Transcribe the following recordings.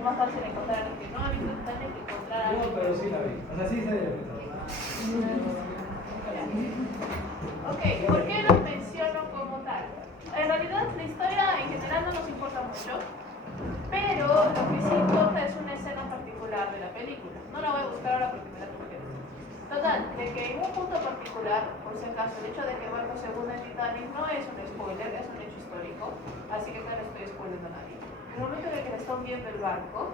es más fácil encontrar algo que no ha visto Titanic que encontrar algo. No, pero sí la vi. O sea, sí sé de lo que trata. Ok, ¿por qué lo menciono como tal? En realidad la historia en general no nos importa mucho, pero lo que sí importa es una escena particular de la película. No la voy a buscar ahora porque me la tuve. Total, de que en un punto particular, por si acaso, el hecho de que el barco se hunde en Titanic no es un spoiler, es un hecho histórico, así que no le estoy spoilando a nadie. En el momento en el que le está hundiendo el barco,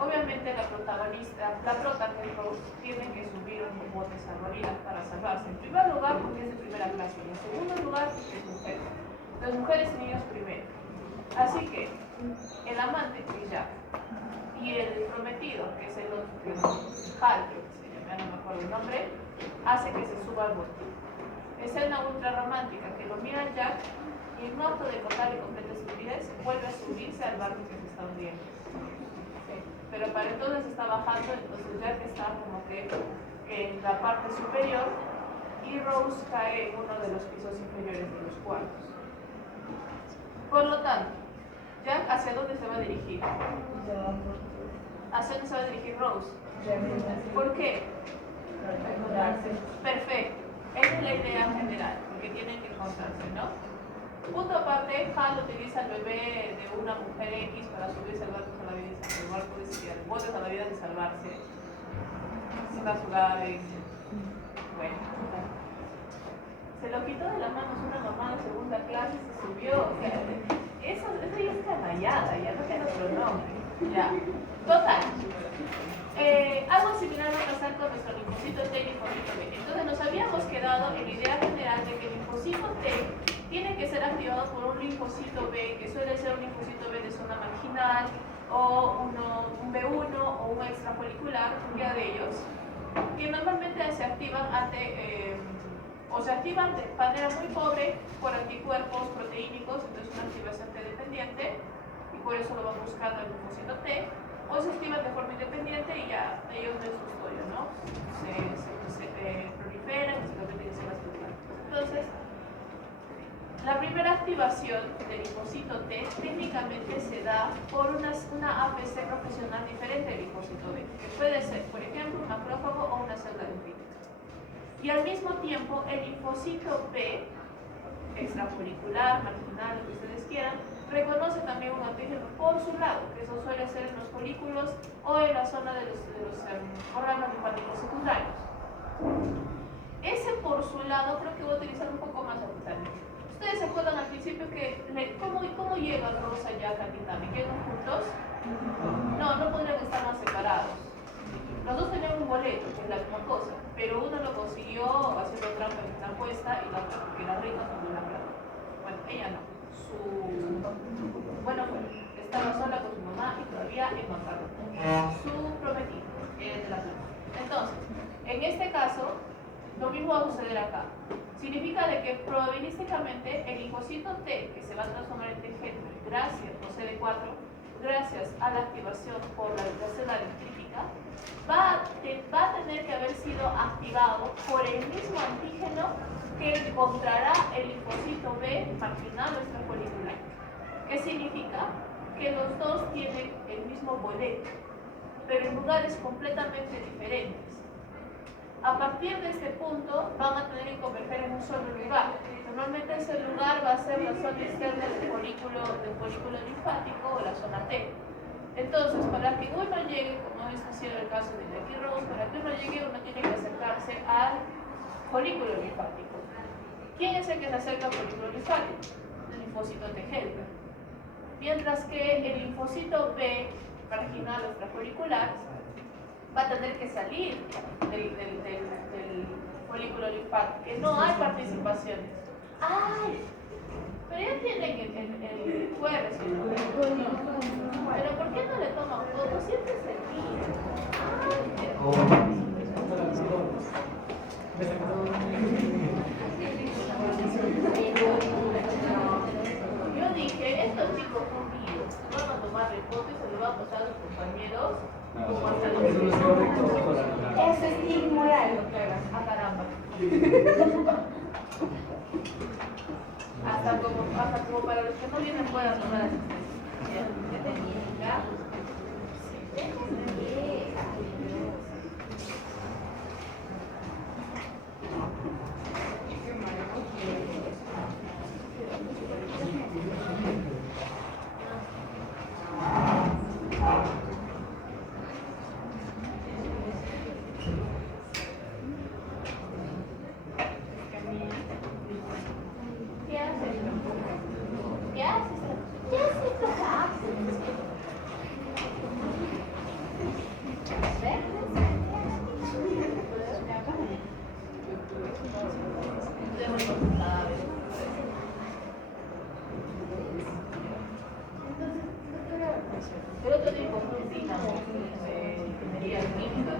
obviamente la protagonista, la prota que es Rose, tiene que subir un bote salvavidas para salvarse. En primer lugar, porque es de primera clase, y en segundo lugar, porque es mujer. Las mujeres y niños primero. Así que el amante, que es Jack, y el prometido, que es el otro, que es Hal, creo que se llama, no me acuerdo el nombre, hace que se suba al bote. Escena ultra romántica, que lo mira Jack y en un acto de total y completa estupidez vuelve a subirse al barco que se está hundiendo. Pero para entonces está bajando, entonces Jack está como que en la parte superior y Rose cae en uno de los pisos inferiores de los cuartos. Por lo tanto, Jack, ¿hacia dónde se va a dirigir? ¿Hacia dónde se va a dirigir Rose? ¿Por qué? Perfecto. Esa es la idea general, porque tienen que encontrarse, ¿no? Punto aparte, Hal utiliza el bebé de una mujer X para subirse al barco salvavidas, el barco de bote salvavidas de salvarse. Es una jugada de... Bueno. Se lo quitó de las manos una mamá de segunda clase y se subió. O sea, eso ya es canallada, ya no tiene otro nombre. Ya. Total. Algo similar va a pasar con nuestro linfocito T y linfocito B. Entonces nos habíamos quedado en la idea general de que el linfocito T tiene que ser activado por un linfocito B, que suele ser un linfocito B de zona marginal, o un B1 o un extrafolicular, cualquiera de ellos, que normalmente se activan o se activan de manera muy pobre por anticuerpos proteínicos, entonces una activación T dependiente, y por eso lo van buscando el linfocito T, o se activan de forma independiente y ya ellos ven su historia, ¿no? Se proliferan y se convierten en células celulares. Entonces, la primera activación del linfocito T técnicamente se da por una APC profesional diferente del linfocito B, que puede ser, por ejemplo, un macrófago o una célula dendrítica. Y al mismo tiempo, el linfocito B, extrafolicular, marginal, lo que ustedes quieran, reconoce también un antígeno por su lado, que eso suele ser en los folículos o en la zona de los órganos linfáticos secundarios. Ese por su lado creo que voy a utilizar un poco más a Titanic. ¿Ustedes se acuerdan al principio que cómo llegan Rosa y Jack a Titanic? ¿Llegan juntos? No podrían estar más separados. Los dos tenían un boleto, que es la misma cosa, pero uno lo consiguió haciendo trampa en esta apuesta y la otra porque la reina se la plata. Bueno, ella no. Bueno, estaba sola con su mamá y todavía en bancarrota. Su prometido, que es de la plata. Entonces, en este caso, lo mismo va a suceder acá. Significa de que probabilísticamente el linfocito T, que se va a transformar en T gracias, o CD4, gracias a la activación por la célula dendrítica, va a tener que haber sido activado por el mismo antígeno que encontrará el linfocito B marginal o extrafolicular. ¿Qué significa? Que los dos tienen el mismo boleto, pero en lugares completamente diferentes. A partir de este punto van a tener que converger en un solo lugar. Normalmente ese lugar va a ser la zona externa del folículo linfático o la zona T. Entonces, para que uno llegue, como es sido el caso de Jackie Rose, para que uno llegue uno tiene que acercarse al folículo linfático. ¿Quién es el que se acerca al folículo linfático? El linfocito T helper. Mientras que el linfocito B, marginal o extrafolicular, va a tener que salir del folículo linfático, que no hay participaciones. ¡Ay! Pero ya tienen el QR, ¿sí? Pero ¿por qué no le toman fotos? Siempre se mira. Yo dije, estos chicos son míos, se van a tomarle fotos y se lo van a pasar a los compañeros. Como hasta los... Eso es inmoral. Ah, caramba. Hasta como para los que no vienen puedan tomar asistencia. ¿Qué haces? ¿Qué haces? ¿Qué haces? El otro día con Cristina, ingeniería química.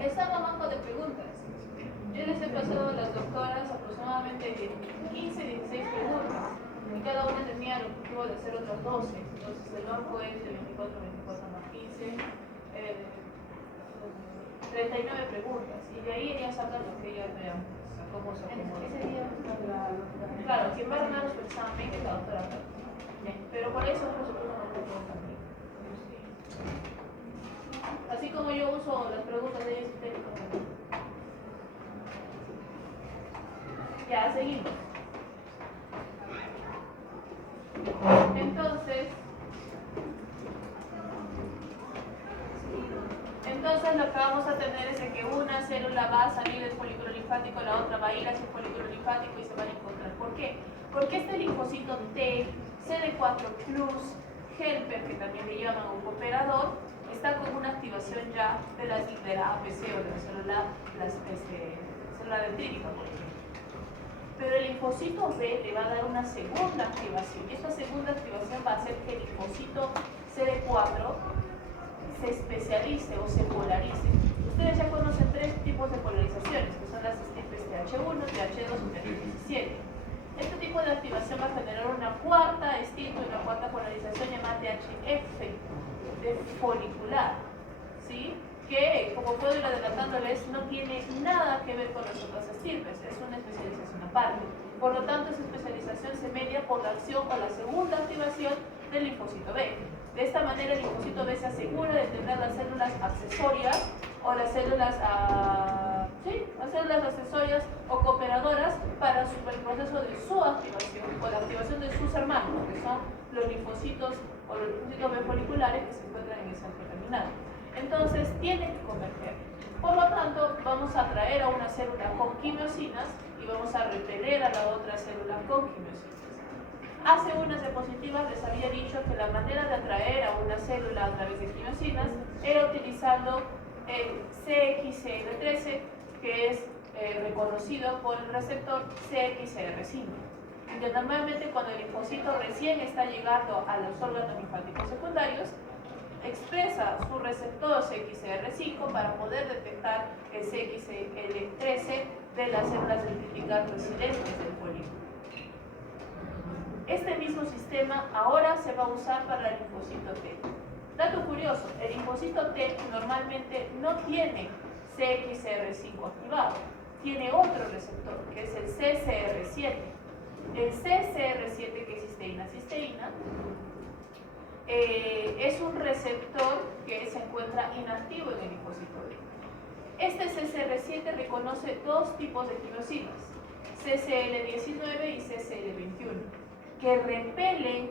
Está banco de preguntas. Yo les he pasado a las doctoras aproximadamente 15, 16 preguntas. Y cada una tenía el objetivo de hacer otras 12. Entonces el banco es de 24, 24 más 15, 39 preguntas. Y de ahí ellas sacan lo que ellas vean. Cómo se acomoda. Claro, quien va a ganar los exámenes es la doctora. Pero por eso nosotros no podemos también. Así como yo uso las preguntas de ellos, ustedes también. Ya, seguimos. Entonces lo que vamos a tener es de que una célula va a salir del folículo linfático, la otra va a ir hacia el folículo linfático y se van a encontrar. ¿Por qué? Porque este linfocito T, CD4+, helper, que también le llaman un cooperador, está con una activación ya de la APC o de la célula dendrítica, por ejemplo. Pero el linfocito B le va a dar una segunda activación y esta segunda activación va a hacer que el linfocito CD4 se especialice o se polarice. Ustedes ya conocen tres tipos de polarizaciones, que son las estirpes TH1, TH2 y TH17. Este tipo de activación va a generar una cuarta estirpe, una cuarta polarización llamada THF, de folicular, ¿sí? Que, como puedo ir adelantándoles, no tiene nada que ver con las otras estirpes, es una especialización aparte. Por lo tanto, esa especialización se media por la acción o la segunda activación del linfocito B. De esta manera, el linfocito B se asegura de tener las células accesorias o las células, las células accesorias o cooperadoras para el proceso de su activación o la activación de sus hermanos, que son los linfocitos o los linfocitos B foliculares que se encuentran en el centro terminal. Entonces, tienen que converger. Por lo tanto, vamos a atraer a una célula con quimiosinas y vamos a repeler a la otra célula con quimiosinas. Hace unas diapositivas les había dicho que la manera de atraer a una célula a través de quimiosinas era utilizando el CXCL13, que es reconocido por el receptor CXCR5. Y que normalmente cuando el linfocito recién está llegando a los órganos linfáticos secundarios, expresa su receptor CXCR5 para poder detectar el CXCL13 de las células dendríticas residentes del folículo. Este mismo sistema ahora se va a usar para el linfocito T. Dato curioso, el linfocito T normalmente no tiene CXCR5 activado, tiene otro receptor, que es el CCR7. El CCR7, que es cisteína, es un receptor que se encuentra inactivo en el linfocito B. Este CCR7 reconoce dos tipos de quimiosinas, CCL19 y CCL21, que repelen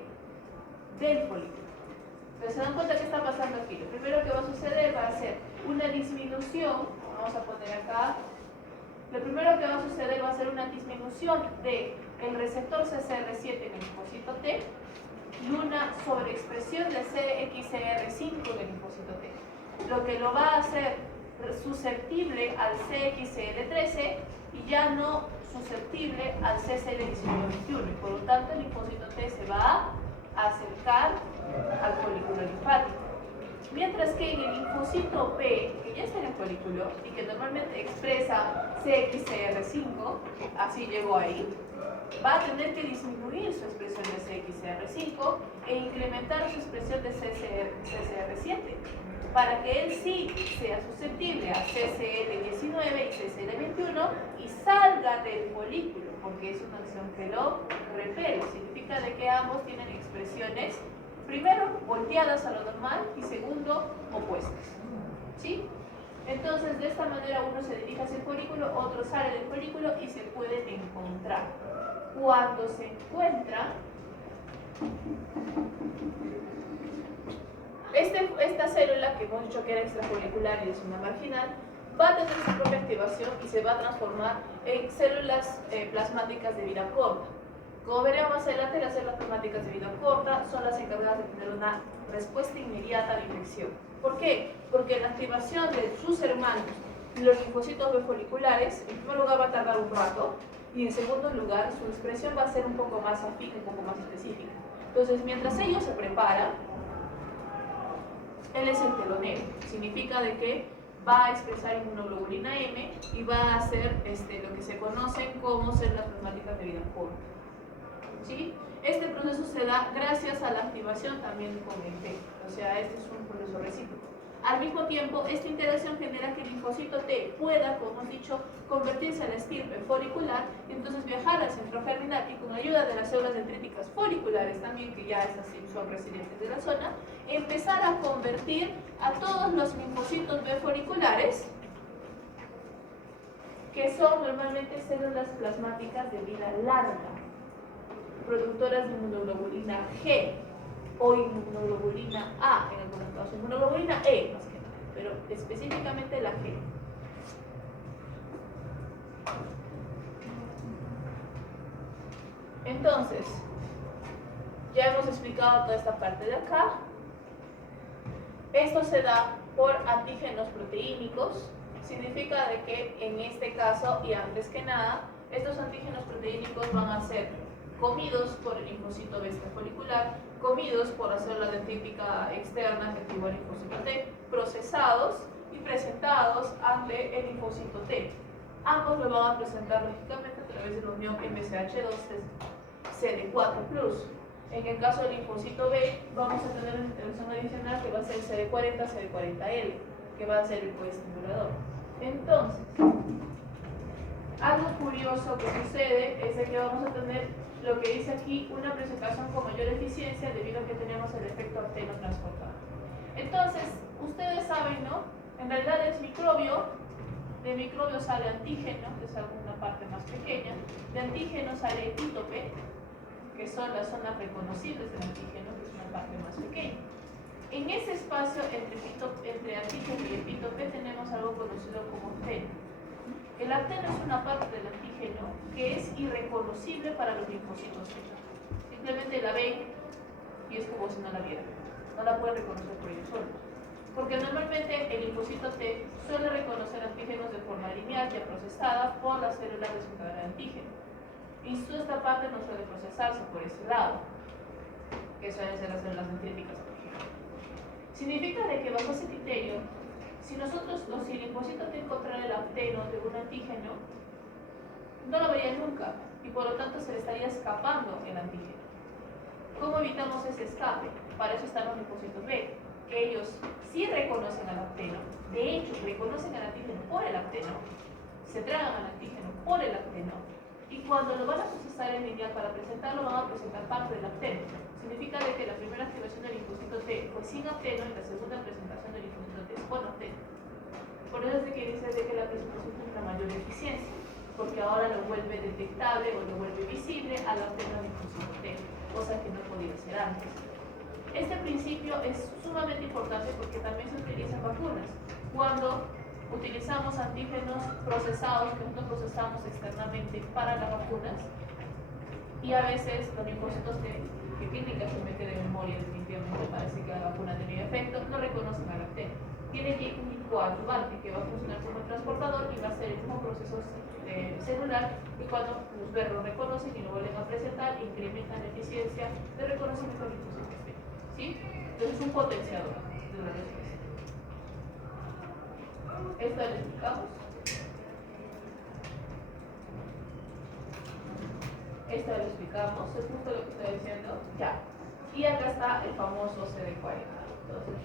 del folículo. Pero se dan cuenta qué está pasando aquí. Lo primero que va a suceder va a ser una disminución, vamos a poner acá, lo primero que va a suceder va a ser una disminución del receptor CCR7 en el linfocito T y una sobreexpresión de CXCR5 en el linfocito T, lo que lo va a hacer susceptible al CXCL13 y ya no susceptible al CCL19-21, y por lo tanto el linfocito T se va a acercar al folículo linfático. Mientras que en el linfocito B, que ya está en el folículo y que normalmente expresa CXCR5, así llegó ahí, va a tener que disminuir su expresión de CXCR5 e incrementar su expresión de CCR7. para que él sí sea susceptible a CCL19 y CCL21 y salga del folículo, porque es una acción pelo-repelo. Significa de que ambos tienen expresiones, primero, volteadas a lo normal y segundo, opuestas. ¿Sí? Entonces, de esta manera uno se dirige hacia el folículo, otro sale del folículo y se pueden encontrar. Cuando se encuentra, esta célula que hemos dicho que era extrafolicular y es una marginal, va a tener su propia activación y se va a transformar en células plasmáticas de vida corta. Como veremos más adelante, las células plasmáticas de vida corta son las encargadas de tener una respuesta inmediata a la infección. ¿Por qué? Porque la activación de sus hermanos, los linfocitos B foliculares, en primer lugar va a tardar un rato y en segundo lugar su expresión va a ser un poco más afín, un poco más específica. Entonces, mientras ellos se preparan, él es el telonero. Significa de que va a expresar inmunoglobulina M y va a hacer lo que se conocen como células plasmáticas de vida corta. ¿Sí? Este proceso se da gracias a la activación también con el T, o sea, este es un proceso recíproco. Al mismo tiempo, esta interacción genera que el linfocito T pueda, como hemos dicho, convertirse a la estirpe folicular y entonces viajar al centro germinal y con ayuda de las células dendríticas foliculares también, que ya estas sí son residentes de la zona, empezar a convertir a todos los linfocitos B foliculares, que son normalmente células plasmáticas de vida larga, productoras de inmunoglobulina G o inmunoglobulina A, en algunos casos, inmunoglobulina E más que nada, pero específicamente la G. Entonces, ya hemos explicado toda esta parte de acá. Esto se da por antígenos proteínicos. Significa de que en este caso, y antes que nada, estos antígenos proteínicos van a ser comidos por el linfocito B folicular, comidos por la célula dendrítica externa que activa el linfocito T, procesados y presentados ante el linfocito T. Ambos lo van a presentar lógicamente a través de la unión MCH2-CD4+. En el caso del linfocito B, vamos a tener una interacción adicional que va a ser CD40-CD40L, que va a ser el coestimulador. Entonces, algo curioso que sucede es de que vamos a tener lo que dice aquí, una presentación con mayor eficiencia debido a que tenemos el efecto actinotransportador. Entonces, ustedes saben, ¿no? En realidad es microbio, de microbio sale antígeno, que es alguna parte más pequeña, de antígeno sale epítope, que son las zonas reconocibles del antígeno, que es una parte más pequeña. En ese espacio entre antígeno y epítope tenemos algo conocido como acteno. El acteno es una parte del antígeno que es irreconocible para los linfocitos T. Simplemente la ven y es como si no la vieran. No la pueden reconocer por ellos solos. Porque normalmente el linfocito T suele reconocer antígenos de forma lineal ya procesada por las células receptoras de antígeno. Y esta parte no suele procesarse por ese lado, que suelen ser las células dendríticas, por ejemplo. Significa de que bajo ese criterio, si el linfocito T encontrara el acteno de un antígeno, no lo vería nunca y por lo tanto se le estaría escapando el antígeno. ¿Cómo evitamos ese escape? Para eso están los linfocitos B, que ellos sí reconocen al acteno, de hecho reconocen al antígeno por el acteno, se tragan al antígeno por el acteno y cuando lo van a procesar en lineal para presentarlo van a presentar parte del acteno. Significa de que la primera activación del linfocito T fue sin acteno y la segunda presentación del linfocito T es con acteno. Por eso es de que dice de que la presentación tiene una mayor eficiencia, porque ahora lo vuelve detectable o lo vuelve visible al acteno del linfocito T, cosa que no podía ser antes. Este principio es sumamente importante porque también se utiliza en vacunas. Cuando utilizamos antígenos procesados que nosotros procesamos externamente para las vacunas, y a veces los linfocitos que tienen que someter de memoria definitivamente parece que la vacuna tenía efecto, no reconocen al acteno. Tiene que un coadyuvante que va a funcionar como transportador y va a ser el mismo proceso celular, y cuando los B lo reconocen y lo vuelven a presentar, incrementan la eficiencia de reconocimiento del linfocito T. ¿Sí? Entonces es un potenciador de la respuesta. Esto lo explicamos. Esto lo explicamos, es justo lo que estoy diciendo. Ya. Y acá está el famoso CD40. Entonces,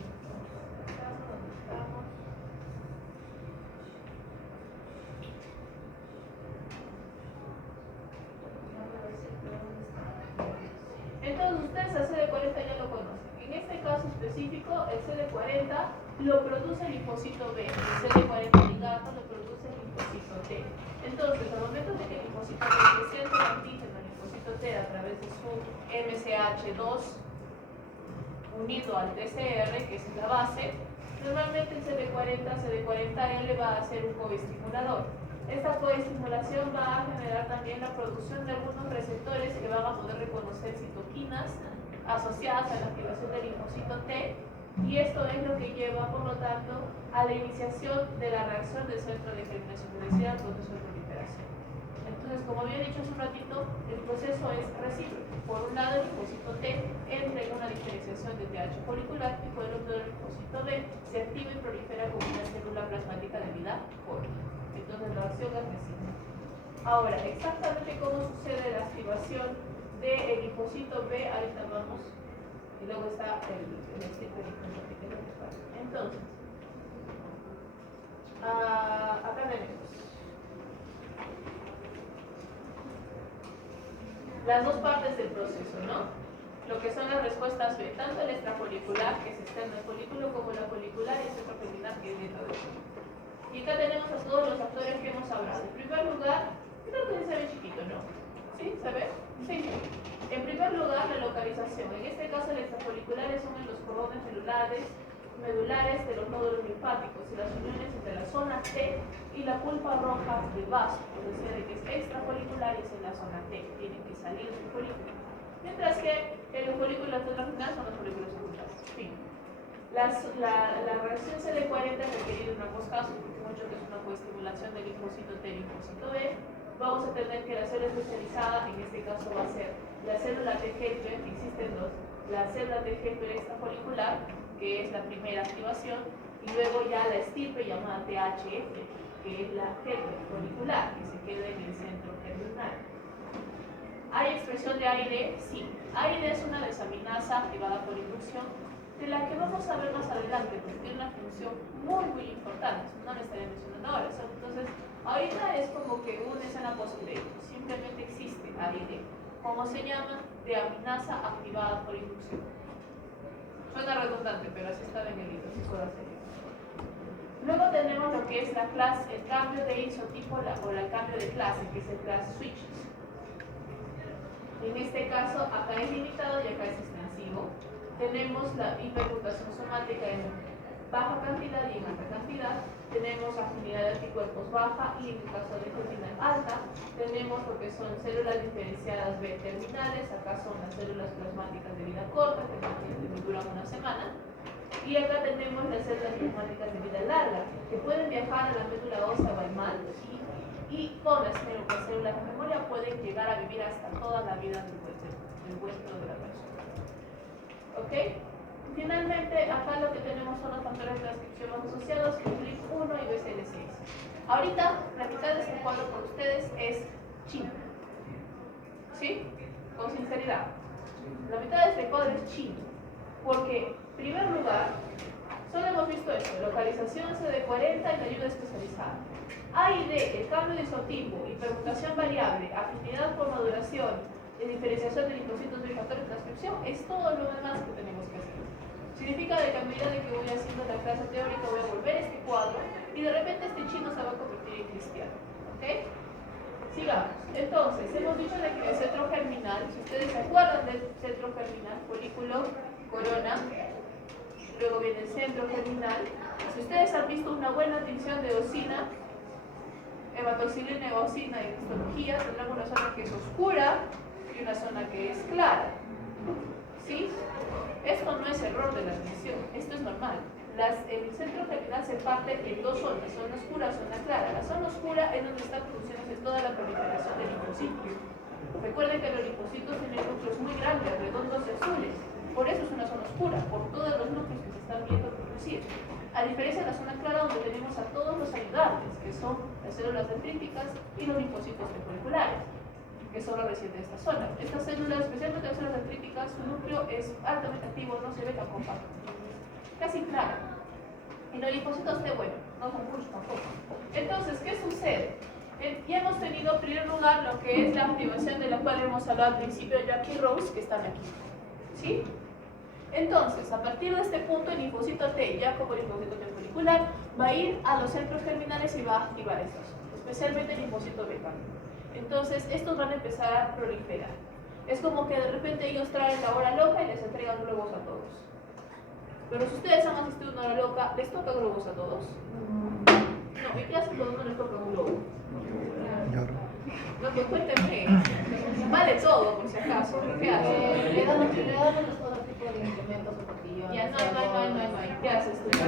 lo produce el linfocito B. El CD40 ligado lo produce el linfocito T. Entonces, al momento de que el linfocito B presenta el antígeno al linfocito T a través de su MCH2 unido al TCR, que es la base, normalmente el CD40L va a ser un coestimulador. Esta coestimulación va a generar también la producción de algunos receptores que van a poder reconocer citoquinas asociadas a la activación del linfocito T, y esto es lo que lleva, por lo tanto, a la iniciación de la reacción del centro de germinación, es decir, al proceso de proliferación. Entonces, como había dicho hace un ratito, el proceso es recíproco. Por un lado, el linfocito T entra en una diferenciación de TH folicular y por el otro, el linfocito B se activa y prolifera como una célula plasmática de vida corta. Entonces, la acción es recíproca. Ahora, exactamente cómo sucede la activación del linfocito B, ahorita vamos, y luego está el estirpe linfocito que es lo que pasa. Entonces, acá tenemos las dos partes del proceso, ¿no? Lo que son las respuestas B, tanto el extrafolicular, que es externo al folículo, como la folicular y el centrogerminal, que es dentro del folículo. Y acá tenemos a todos los factores que hemos hablado. En primer lugar, creo que se ve chiquito, ¿no? ¿Sí? ¿Se ve? Sí. En primer lugar, la localización. En este caso, los extrafolicular son en los cordones medulares de los nódulos linfáticos y las uniones entre la zona T y la pulpa roja del vaso, es decir, de que es extrafolicular y es en la zona T, que tienen que salir del folículo. Mientras que en los folículos centrogerminales son los folículos secundarios. Fin. La reacción CD40 requerida en ambos casos, porque hemos dicho que es una coestimulación del linfocito T y linfocito B. Vamos a tener que la célula especializada, en este caso va a ser la célula T Helper, existen dos, la célula T Helper extrafolicular, que es la primera activación, y luego ya la estirpe llamada THF, que es la Helper folicular, que se queda en el centro germinal. ¿Hay expresión de AID? Sí. AID es una desaminasa activada por inducción, de la que vamos a ver más adelante, porque tiene una función muy importante, no la estaré mencionando ahora. Entonces, ahorita es como que una escena posible, simplemente existe AID. ¿Cómo se llama? De aminasa activada por inducción. Suena redundante, pero así está en el libro, así puedo hacer. Luego tenemos lo que es la clase, el cambio de isotipo o el cambio de clase, que es el class switch. En este caso, acá es limitado y acá es extensivo. Tenemos la hipermutación somática en baja cantidad y en alta cantidad. Tenemos afinidad de anticuerpos baja y en el caso de germinal alta. Tenemos lo que son células diferenciadas B terminales. Acá son las células plasmáticas de vida corta, que duran una semana. Y acá tenemos las células plasmáticas de vida larga, que pueden viajar a la médula ósea basal y con las células de memoria pueden llegar a vivir hasta toda la vida del huésped de la persona. ¿Ok? Finalmente, acá lo que tenemos son los factores de transcripción más asociados, FLIP1 y BCL6. Ahorita, la mitad de este cuadro por ustedes es chino. ¿Sí? Con sinceridad. La mitad de este cuadro es chino. Porque, en primer lugar, solo hemos visto esto, localización CD40 y la ayuda especializada. A y D, el cambio de isotipo, hipermutación variable, afinidad por maduración, diferenciación de linfocitos y factores de transcripción, es todo lo demás que tenemos que hacer. Significa de que a medida de que voy haciendo la clase teórica voy a volver este cuadro y de repente este chino se va a convertir en cristiano. ¿Ok? Sigamos. Entonces, hemos dicho de que el centro germinal, si ustedes se acuerdan del centro germinal, folículo, corona, luego viene el centro germinal. Si ustedes han visto una buena tinción de eosina, hematoxilina, eosina y histología, tendrán una zona que es oscura y una zona que es clara. ¿Sí? Esto no es error de la tinción, esto es normal. El centro germinal se parte en dos zonas, zona oscura, zona clara. La zona oscura es donde está produciéndose toda la proliferación de linfocitos. Recuerden que los linfocitos tienen núcleos muy grandes, redondos y azules. Por eso es una zona oscura, por todos los núcleos que se están viendo producir. A diferencia de la zona clara, donde tenemos a todos los ayudantes, que son las células dendríticas y los linfocitos foliculares, que son los residentes de esta zona. Estas células, especialmente las células dendríticas, su núcleo es altamente activo, no se ve tan compacto. Casi claro. Y los linfocitos T, bueno, no son muchos tampoco. Entonces, ¿qué sucede? Ya hemos tenido en primer lugar lo que es la activación de la cual hemos hablado al principio, Jackie Rose, que están aquí. ¿Sí? Entonces, a partir de este punto, el linfocito T, ya como linfocito T folicular, va a ir a los centros germinales y va a activar estos, especialmente el linfocito beta. Entonces, estos van a empezar a proliferar. Es como que de repente ellos traen la hora loca y les entregan globos a todos. Pero si ustedes han asistido a una hora loca, ¿les toca globos a todos? No, ¿y qué hacen cuando no les toca un globo? No, pues cuéntenme. Vale todo, por si acaso. ¿Qué hacen? Le dan otro tipo de instrumentos o cotillón. Ya, no hay. ¿Qué haces tú? No.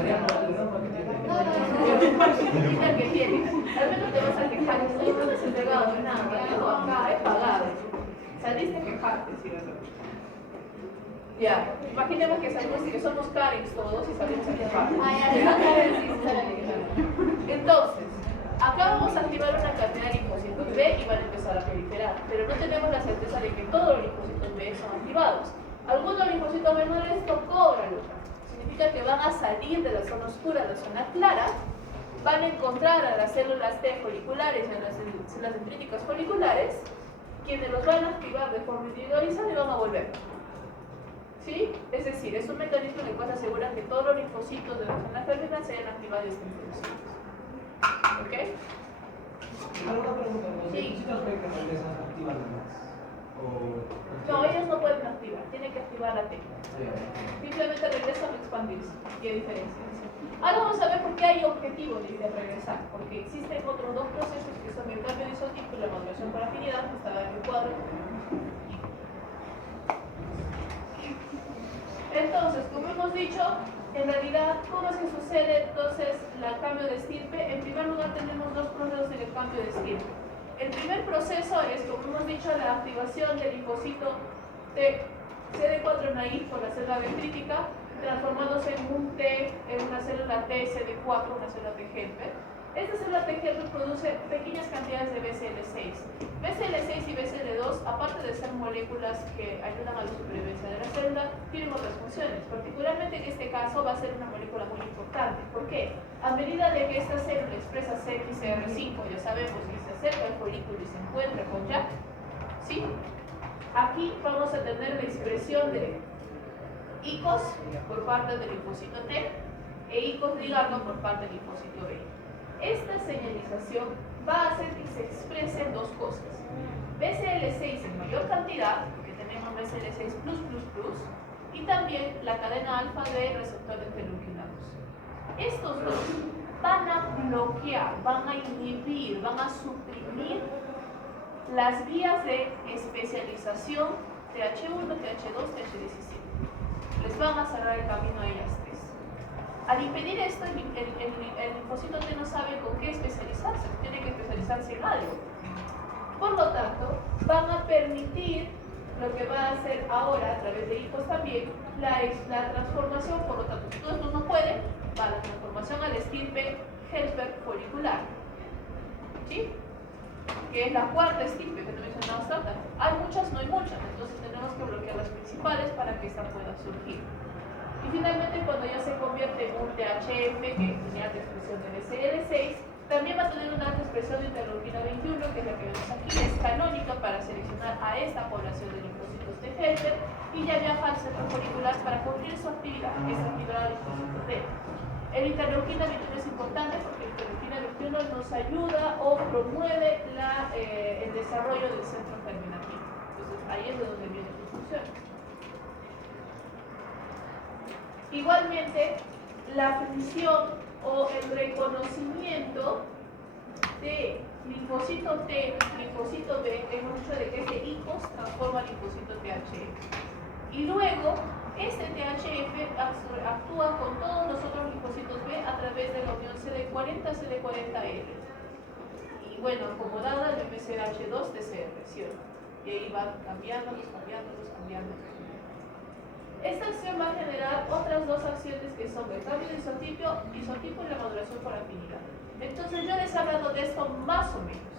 Mira que tienes. Al menos te vas a quejar. Oye, no me has entregado nada. Yo acá he pagado. Saliste a quejarte, ¿sí? Ya, imaginemos que salimos que somos Karens todos y salimos a quejar. Entonces, acá vamos a activar una cantidad de linfocitos B y van a empezar a proliferar, pero no tenemos la certeza de que todos los linfocitos B son activados. Algunos linfocitos menores no cobran lucha. Significa que van a salir de la zona oscura a la zona clara, van a encontrar a las células T foliculares y a las células dendríticas foliculares, quienes los van a activar de forma individualizada y van a volver. ¿Sí? Es decir, es un mecanismo en el cual se asegura que todos los linfocitos de la zona germinal se hayan activado desde linfocitos. ¿Ok? ¿Alguna pregunta? ¿Los Sí. linfocitos B que regresan activan más? No, ellos no pueden activar, tienen que activar la T. Simplemente regresan o expandirse. ¿Qué diferencia? Ahora vamos a ver por qué hay objetivo de regresar, porque existen otros dos procesos que son el cambio de isotipo y la maduración por afinidad, que está en el cuadro. Entonces, como hemos dicho, en realidad, ¿cómo es que sucede entonces el cambio de estirpe? En primer lugar, tenemos dos procesos en el cambio de estirpe. El primer proceso es, como hemos dicho, la activación del linfocito T CD4 naive por la célula dendrítica, transformándose en un T, en una célula T CD4, una célula T helper. Esta célula T helper produce pequeñas cantidades de BCL6. BCL6 y BCL2, aparte de ser moléculas que ayudan a la supervivencia de la célula, tienen otras funciones. Particularmente en este caso va a ser una molécula muy importante. ¿Por qué? A medida de que esta célula expresa CXCR5, ya sabemos que se acerca al folículo y se encuentra con Jack, ¿sí? Aquí vamos a tener la expresión de ICOS por parte del linfocito T e ICOS ligando por parte del linfocito B. Esta señalización va a hacer que se expresen dos cosas. BCL6 en mayor cantidad, porque tenemos BCL6+++, y también la cadena alfa de receptor de interleuquina 2. Estos dos van a bloquear, van a inhibir, van a suprimir las vías de especialización TH1, TH2, TH17. Les van a cerrar el camino a ellas tres. Al impedir esto, el linfocito T no sabe con qué especializarse, tiene que especializarse en algo. Por lo tanto, van a permitir lo que va a hacer ahora a través de ICOS también, la transformación. Por lo tanto, si todo esto no puede, va a la transformación al estirpe helper folicular, ¿sí? Que es la cuarta estirpe que no mencionamos tantas. Hay muchas, no hay muchas, entonces tenemos que bloquear las principales para que esta pueda surgir. Y finalmente, cuando ya se convierte en un THF, que tiene alta expresión de BCL6, también va a tener una alta expresión de interleuquina 21, que es la que vemos aquí, es canónica para seleccionar a esta población de linfocitos T helper, y ya viaja al centro folicular para cumplir su actividad, que es activar al linfocito T. El interleuquina 21 es importante porque el interleuquina 21 nos ayuda o promueve el desarrollo del centro germinativo. Entonces, ahí es de donde viene su función. Igualmente, la función o el reconocimiento de linfocito T, linfocito B, hemos dicho de que este ICOS transforma al linfocito THF. Y luego, este THF actúa con todos los otros linfocitos B a través de la unión CD40-CD40L. Y bueno, acomodada el MCH2 TCR, ¿sí? Y ahí van cambiando. Esta acción va a generar otras dos acciones que son el cambio de isotipo y la maduración por afinidad. Entonces yo les he hablado de esto más o menos.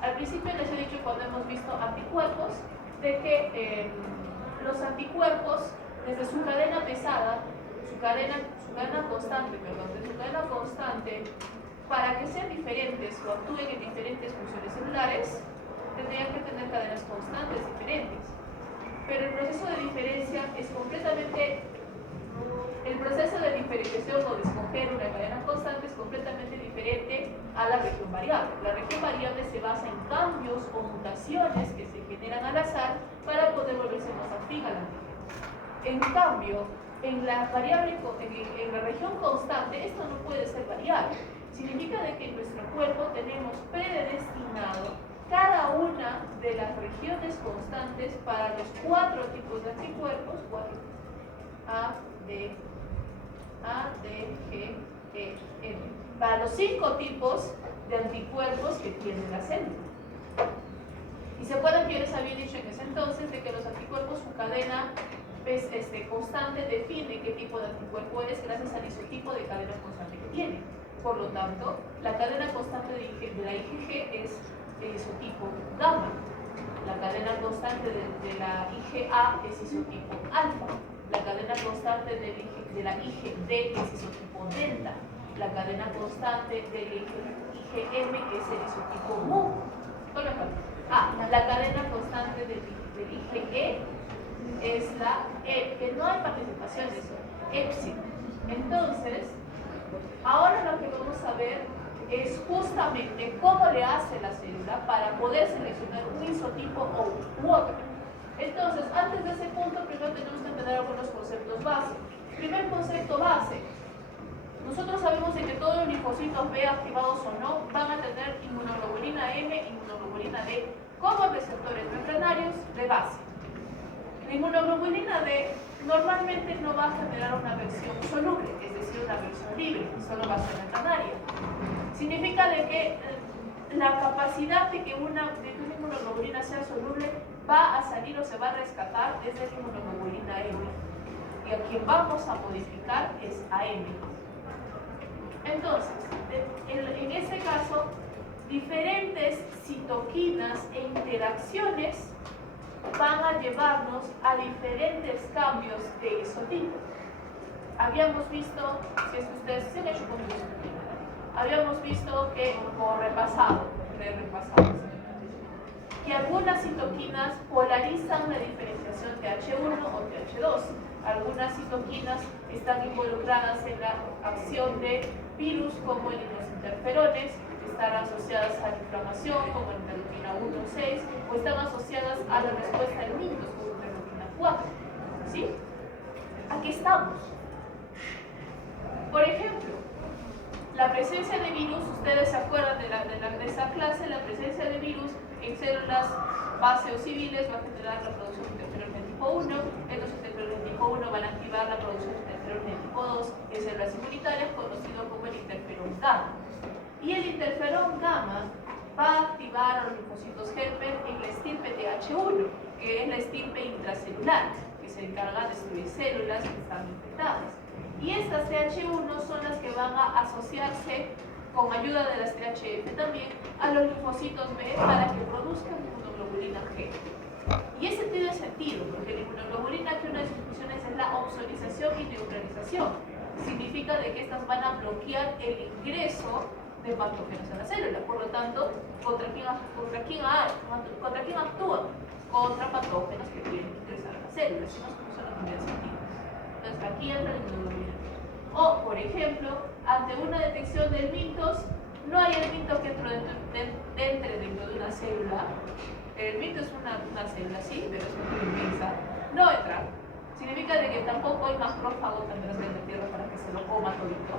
Al principio les he dicho cuando hemos visto anticuerpos, de que los anticuerpos, desde su cadena pesada, su cadena constante, para que sean diferentes o actúen en diferentes funciones celulares, tendrían que tener cadenas constantes diferentes. Pero el proceso de diferencia es completamente El proceso de diferenciación o de escoger una cadena constante es completamente diferente a la región variable. La región variable se basa en cambios o mutaciones que se generan al azar para poder volverse más afín al antígeno. En cambio, en la región constante, esto no puede ser variable. Significa de que en nuestro cuerpo tenemos predestinado cada una de las regiones constantes para los 4 tipos de anticuerpos, 4 A, D, G, E, M. Para los 5 tipos de anticuerpos que tiene la célula. Y se acuerdan que yo les había dicho en ese entonces de que los anticuerpos, su cadena constante define qué tipo de anticuerpo es gracias al isotipo de cadena constante que tiene. Por lo tanto, la cadena constante de la IgG es el isotipo gamma. La cadena constante de la IgA es isotipo alfa. La cadena constante de la IgD es isotipo delta. La cadena constante de la IgM es el isotipo mu. La cadena constante del IgE es la E, que no hay participación de eso, epsilon. Entonces, ahora lo que vamos a ver es justamente cómo le hace la célula para poder seleccionar un isotipo u otro. Entonces, antes de ese punto, primero tenemos que entender algunos conceptos básicos. Primer concepto base. Nosotros sabemos de que todos los linfocitos B activados o no van a tener inmunoglobulina M e inmunoglobulina D como receptores membranarios de base. La inmunoglobulina D normalmente no va a generar una versión soluble, es decir, una versión libre, solo va a ser membranaria. Significa de que la capacidad de que una inmunoglobulina sea soluble va a salir o se va a rescatar desde la inmunoglobulina M. Y a quien vamos a modificar es a M. Entonces, en este caso, diferentes citoquinas e interacciones van a llevarnos a diferentes cambios de isotipo. Habíamos visto, si es que ustedes se han hecho con habíamos visto que, como repasado, que algunas citoquinas polarizan la diferenciación TH1 o TH2. Algunas citoquinas están involucradas en la acción de virus como los interferones, están asociadas a la inflamación como la interleuquina 1-6 o están asociadas a la respuesta del mitos como la interleuquina 4. ¿Sí? Aquí estamos. Por ejemplo, la presencia de virus, ustedes se acuerdan de esa clase, la presencia de virus en células base o civiles va a generar la producción de interferón de tipo 1, estos interferones de tipo 1 van a activar la producción de interferón de tipo 2 en células inmunitarias, conocido como el interferón gamma. Y el interferón gamma va a activar a los linfocitos Helper en la estirpe TH1, que es la estirpe intracelular, que se encarga de destruir células que están infectadas. Y estas TH1 son las que van a asociarse con ayuda de las THF también a los linfocitos B para que produzcan inmunoglobulina G. Y ese tiene sentido, porque la inmunoglobulina G, una de sus funciones es la opsonización y neutralización. Significa de que estas van a bloquear el ingreso de patógenos a la célula. Por lo tanto, ¿contra quién actúa? Contra patógenos que quieren ingresar a la célula. Si no, son las medidas activas. Entonces, aquí entra la inmunoglobulina. O, por ejemplo, ante una detección del mitos, no hay el mito que entre dentro de una célula. El mito es una célula, sí, pero es muy inmensa. No entra. Significa de que tampoco hay macrófago tan grande en la tierra para que se lo coma todito.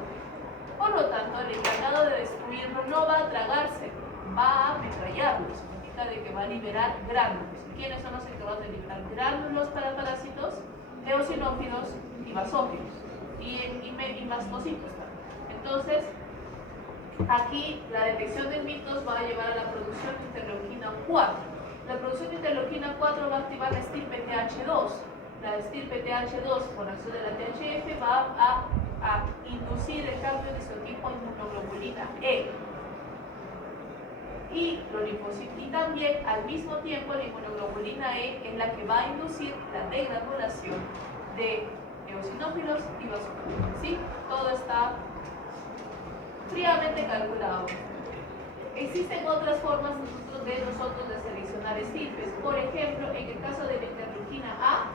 Por lo tanto, el encargado de destruirlo no va a tragarse, va a ametrallarlo. Significa de que va a liberar gránulos. ¿Quiénes son los encargados de liberar gránulos para parásitos? Eosinófilos y basófilos. Y mastocitos también. Entonces, aquí la detección de mitos va a llevar a la producción de interleuquina 4. La producción de interleuquina 4 va a activar la estirpe TH2. La estirpe TH2, por acción de la THF, va a inducir el cambio de isotipo en inmunoglobulina E. Y también, al mismo tiempo, la inmunoglobulina E es la que va a inducir la degranulación de eosinófilos y basófilos. ¿Sí? Todo está fríamente calculado. Existen otras formas de nosotros de seleccionar estirpes. Por ejemplo, en el caso de la interleuquina A,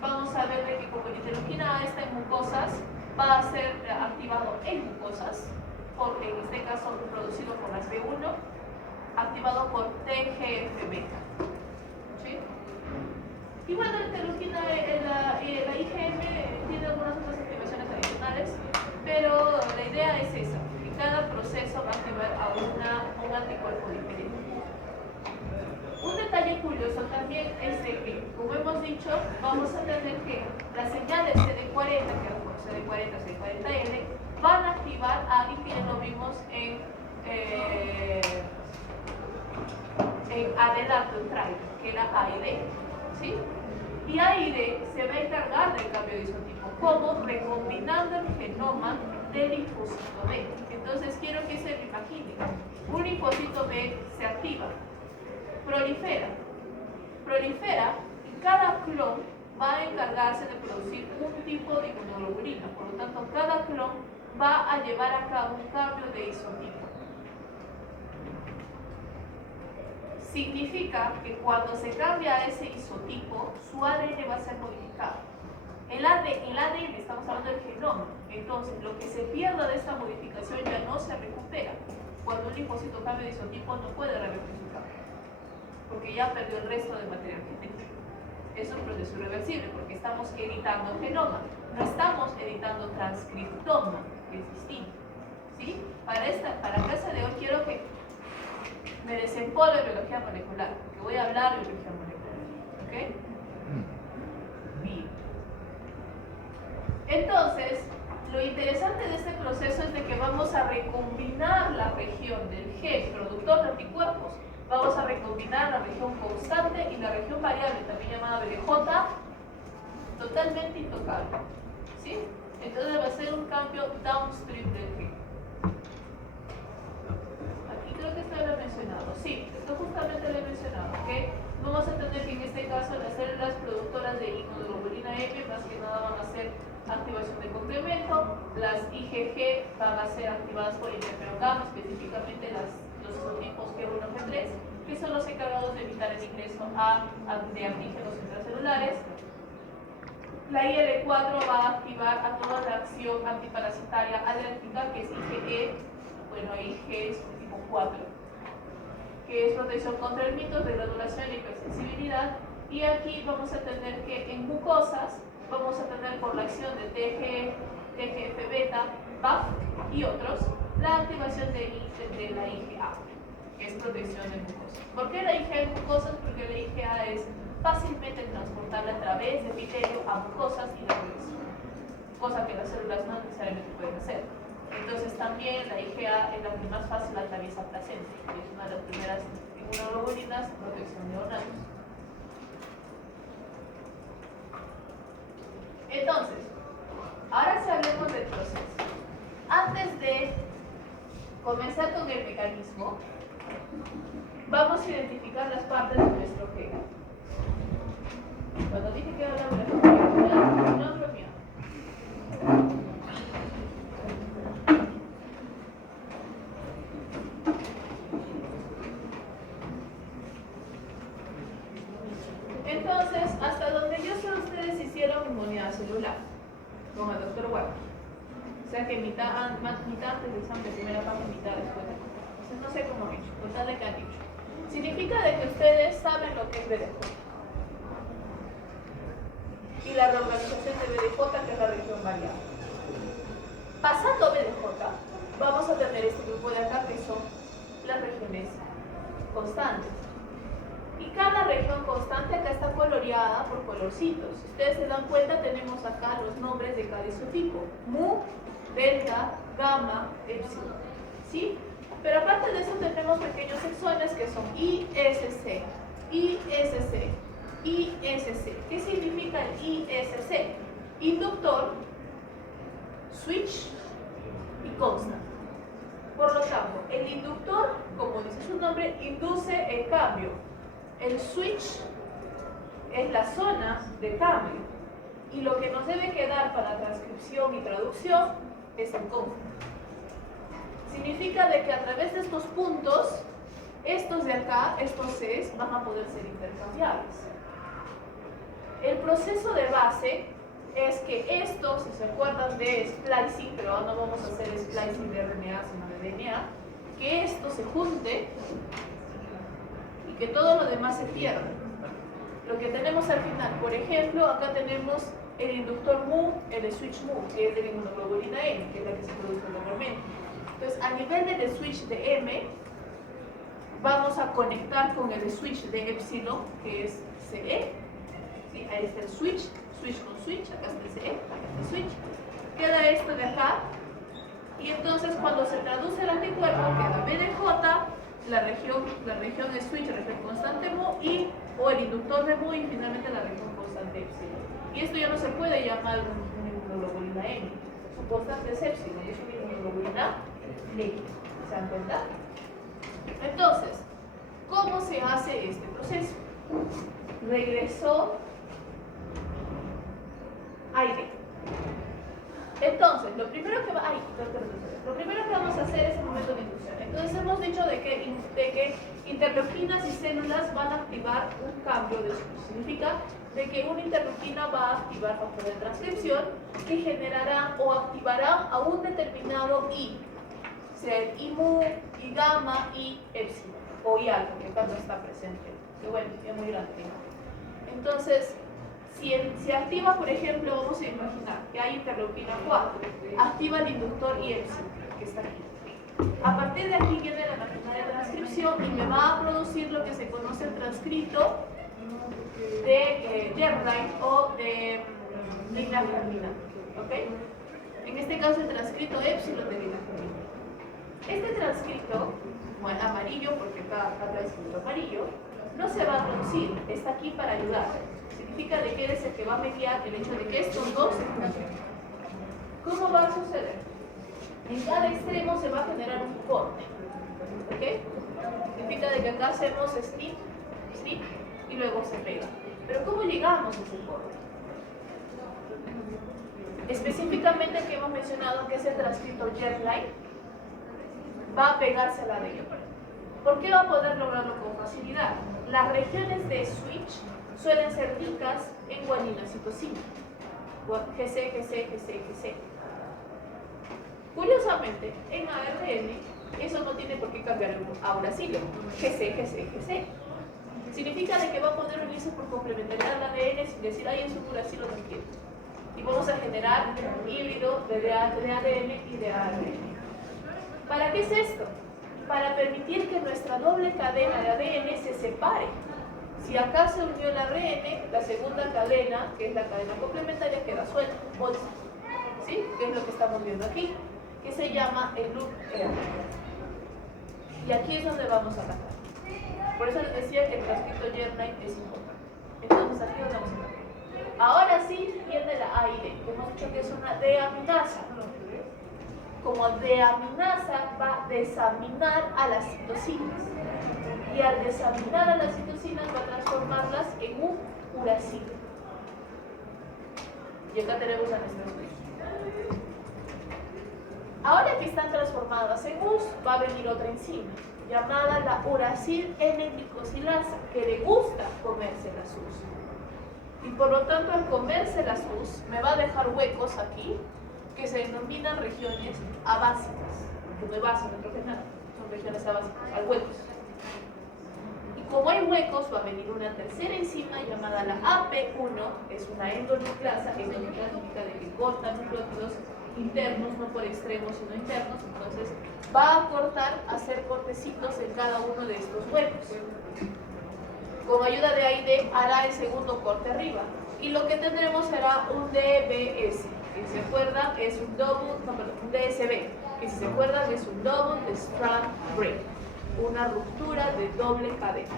vamos a ver de que como la interleuquina A está en mucosas, va a ser activado en mucosas, en este caso producido por las B1, activado por TGF-beta. ¿Sí? Y bueno, la interleuquina, la IgM tiene algunas otras activaciones adicionales, pero la idea es esa, que cada proceso va a activar a un anticuerpo diferente. Un detalle curioso también es de que, como hemos dicho, vamos a tener que las señales CD40, que es por CD40, CD40L, van a activar a alguien que ya lo vimos en adelanto, que era AID, ¿sí? Y AID se va a encargar del cambio de isotipo, como recombinando el genoma del linfocito B. Entonces quiero que se lo imaginen. Un linfocito B se activa, prolifera y cada clon va a encargarse de producir un tipo de inmunoglobulina. Por lo tanto, cada clon va a llevar a cabo un cambio de isotipo. Significa que cuando se cambia ese isotipo, su ADN va a ser modificado. El ADN, estamos hablando del genoma, entonces lo que se pierda de esta modificación ya no se recupera. Cuando un linfocito cambia de isotipo no puede reversificar, porque ya perdió el resto del material genético. Es un proceso irreversible porque estamos editando genoma, no estamos editando transcriptoma, que es distinto. ¿Sí? Para clase de hoy quiero que me desempolve biología molecular, porque voy a hablar de biología molecular. ¿Ok? Bien. Entonces, lo interesante de este proceso es de que vamos a recombinar la región del gen productor de anticuerpos. Vamos a recombinar la región constante y la región variable, también llamada BDJ, totalmente intocable. ¿Sí? Entonces va a ser un cambio downstream del gen. Aquí creo que esto lo he mencionado. Sí, esto justamente lo he mencionado. ¿Okay? Vamos a tener que en este caso las células productoras de inmunoglobulina M más que nada van a ser activación de complemento, las IgG van a ser activadas por interferón gamma, específicamente los isotipos G1, G3, que son los encargados de evitar el ingreso de antígenos intracelulares. La IL4 va a activar a toda la acción antiparasitaria alérgica, que es IgE, bueno, IgE es tipo 4, que es protección contra el mito de granulación y hipersensibilidad. Y aquí vamos a tener que en mucosas vamos a tener por la acción de TGF-beta, BAF y otros, la activación de la IgA, que es protección de mucosas. ¿Por qué la IgA en mucosas? Porque la IgA es fácilmente transportable a través de epitelio a mucosas y de regreso, cosa que las células no necesariamente pueden hacer. Entonces también la IgA es la que más fácil atraviesa placenta, y es una de las primeras inmunoglobulinas de protección de neonatos. Entonces, ahora sí hablemos del proceso. Antes de comenzar con el mecanismo, vamos a identificar las partes de nuestro gen. Cuando dije que hablaba de la molecular, no bromeo. Entonces, hasta donde yo sé, ustedes hicieron inmunidad celular con el Dr. Walker. O sea que mitad antes del examen de primera parte, mitad después de la. Entonces no sé cómo han hecho, con tal de que han dicho. Significa de que ustedes saben lo que es BDJ. Y la reorganización de BDJ, que es la región variable. Pasando BDJ, vamos a tener este grupo de acá que son las regiones constantes. Y cada región constante acá está coloreada por colorcitos. Si ustedes se dan cuenta, tenemos acá los nombres de cada isotipo: mu, delta, gamma, epsilon. ¿Sí? Pero aparte de eso tenemos pequeños exones que son ISC, ISC, ISC. ¿Qué significa el ISC? Inductor, switch y constant. Por lo tanto, el inductor, como dice su nombre, induce el cambio. El switch es la zona de cambio. Y lo que nos debe quedar para transcripción y traducción es el constant. Significa de que a través de estos puntos, estos de acá, estos Cs, van a poder ser intercambiables. El proceso de base es que esto, si se acuerdan de splicing, pero ahora no vamos a hacer splicing de RNA sino de DNA, que esto se junte y que todo lo demás se pierda. Lo que tenemos al final, por ejemplo, acá tenemos el inductor MU, el switch MU, que es de la inmunoglobulina M, que es la que se produce normalmente. Entonces, a nivel del switch de M, vamos a conectar con el switch de epsilon, que es CE. ¿Sí? Ahí está el switch, switch con switch, acá está el CE, acá está el switch. Queda esto de acá, y entonces cuando se traduce el anticuerpo, queda B de J, la región de switch, región constante MU, o el inductor de MU, y finalmente la región constante epsilon. Y esto ya no se puede llamar una inmunoglobulina M. Su constante es epsilon, es una inmunoglobulina X. ¿Se dan cuenta? Entonces, ¿cómo se hace este proceso? Regresó aire. Entonces, lo primero que vamos a hacer es el momento de inducción. Entonces, hemos dicho de que interleuquinas y células van a activar un cambio de switch. Significa de que una interleuquina va a activar factor de transcripción que generará o activará a un determinado I, sea el IMU, I gamma, I epsilon, o I alfa, que acá no está presente. Que bueno, es muy grande. Entonces, si activa, por ejemplo, vamos a imaginar que hay interleuquina 4, activa el inductor I epsilon, que está aquí. A partir de aquí viene la maquinaria de transcripción y me va a producir lo que se conoce el transcrito de germline o de línea germinal. ¿Ok? En este caso el transcrito epsilon de línea germinal. Este transcrito, bueno, amarillo porque acá está escrito amarillo, no se va a producir, está aquí para ayudar. Significa de que es el que va a mediar el hecho de que estos dos se junten. ¿Cómo va a suceder? En cada extremo se va a generar un corte. ¿Ok? Significa de que acá hacemos snip, snip y luego se pega. Pero ¿cómo llegamos a ese corte? Específicamente el que hemos mencionado, que es el transcrito germline, va a pegarse a la de ella. ¿Por qué va a poder lograrlo con facilidad? Las regiones de switch suelen ser ricas en guanina citosina. GC, GC, GC, GC. Curiosamente, en ARN, eso no tiene por qué cambiar a uracilo. GC, GC, GC. Significa de que va a poder unirse por complementariedad al ADN sin decir, ay, es un uracilo, no quiero. Y vamos a generar un híbrido de ADN y de ARN. ¿Para qué es esto? Para permitir que nuestra doble cadena de ADN se separe. Si acá se unió el ARN, la segunda cadena, que es la cadena complementaria, queda suelta, bolsa. ¿Sí? Que es lo que estamos viendo aquí, que se llama el loop R. Y aquí es donde vamos a atacar. Por eso les decía que el transcrito germline es importante. Entonces aquí es donde vamos a atacar. Ahora sí viene la AID, que hemos dicho que es una deaminasa. Como deaminasa va a desaminar a las citocinas. Y al desaminar a las citocinas va a transformarlas en un uracilo. Y acá tenemos a nuestras citocinas. Ahora que están transformadas en US, va a venir otra enzima llamada la uracil N-glicosilasa, que le gusta comerse las US. Y por lo tanto, al comerse las US, me va a dejar huecos aquí que se denominan regiones abásicas, que no hay base, no creo que nada, son regiones abásicas, hay huecos. Y como hay huecos, va a venir una tercera enzima llamada la AP1, es una endonucleasa, endonucleasa significa de que corta nucleótidos internos, no por extremos sino internos, entonces va a cortar, hacer cortecitos en cada uno de estos huecos. Con ayuda de AID hará el segundo corte arriba, y lo que tendremos será un DBS, que si se acuerdan es un un DSB, que si se acuerdan es un double strand break, una ruptura de doble cadena.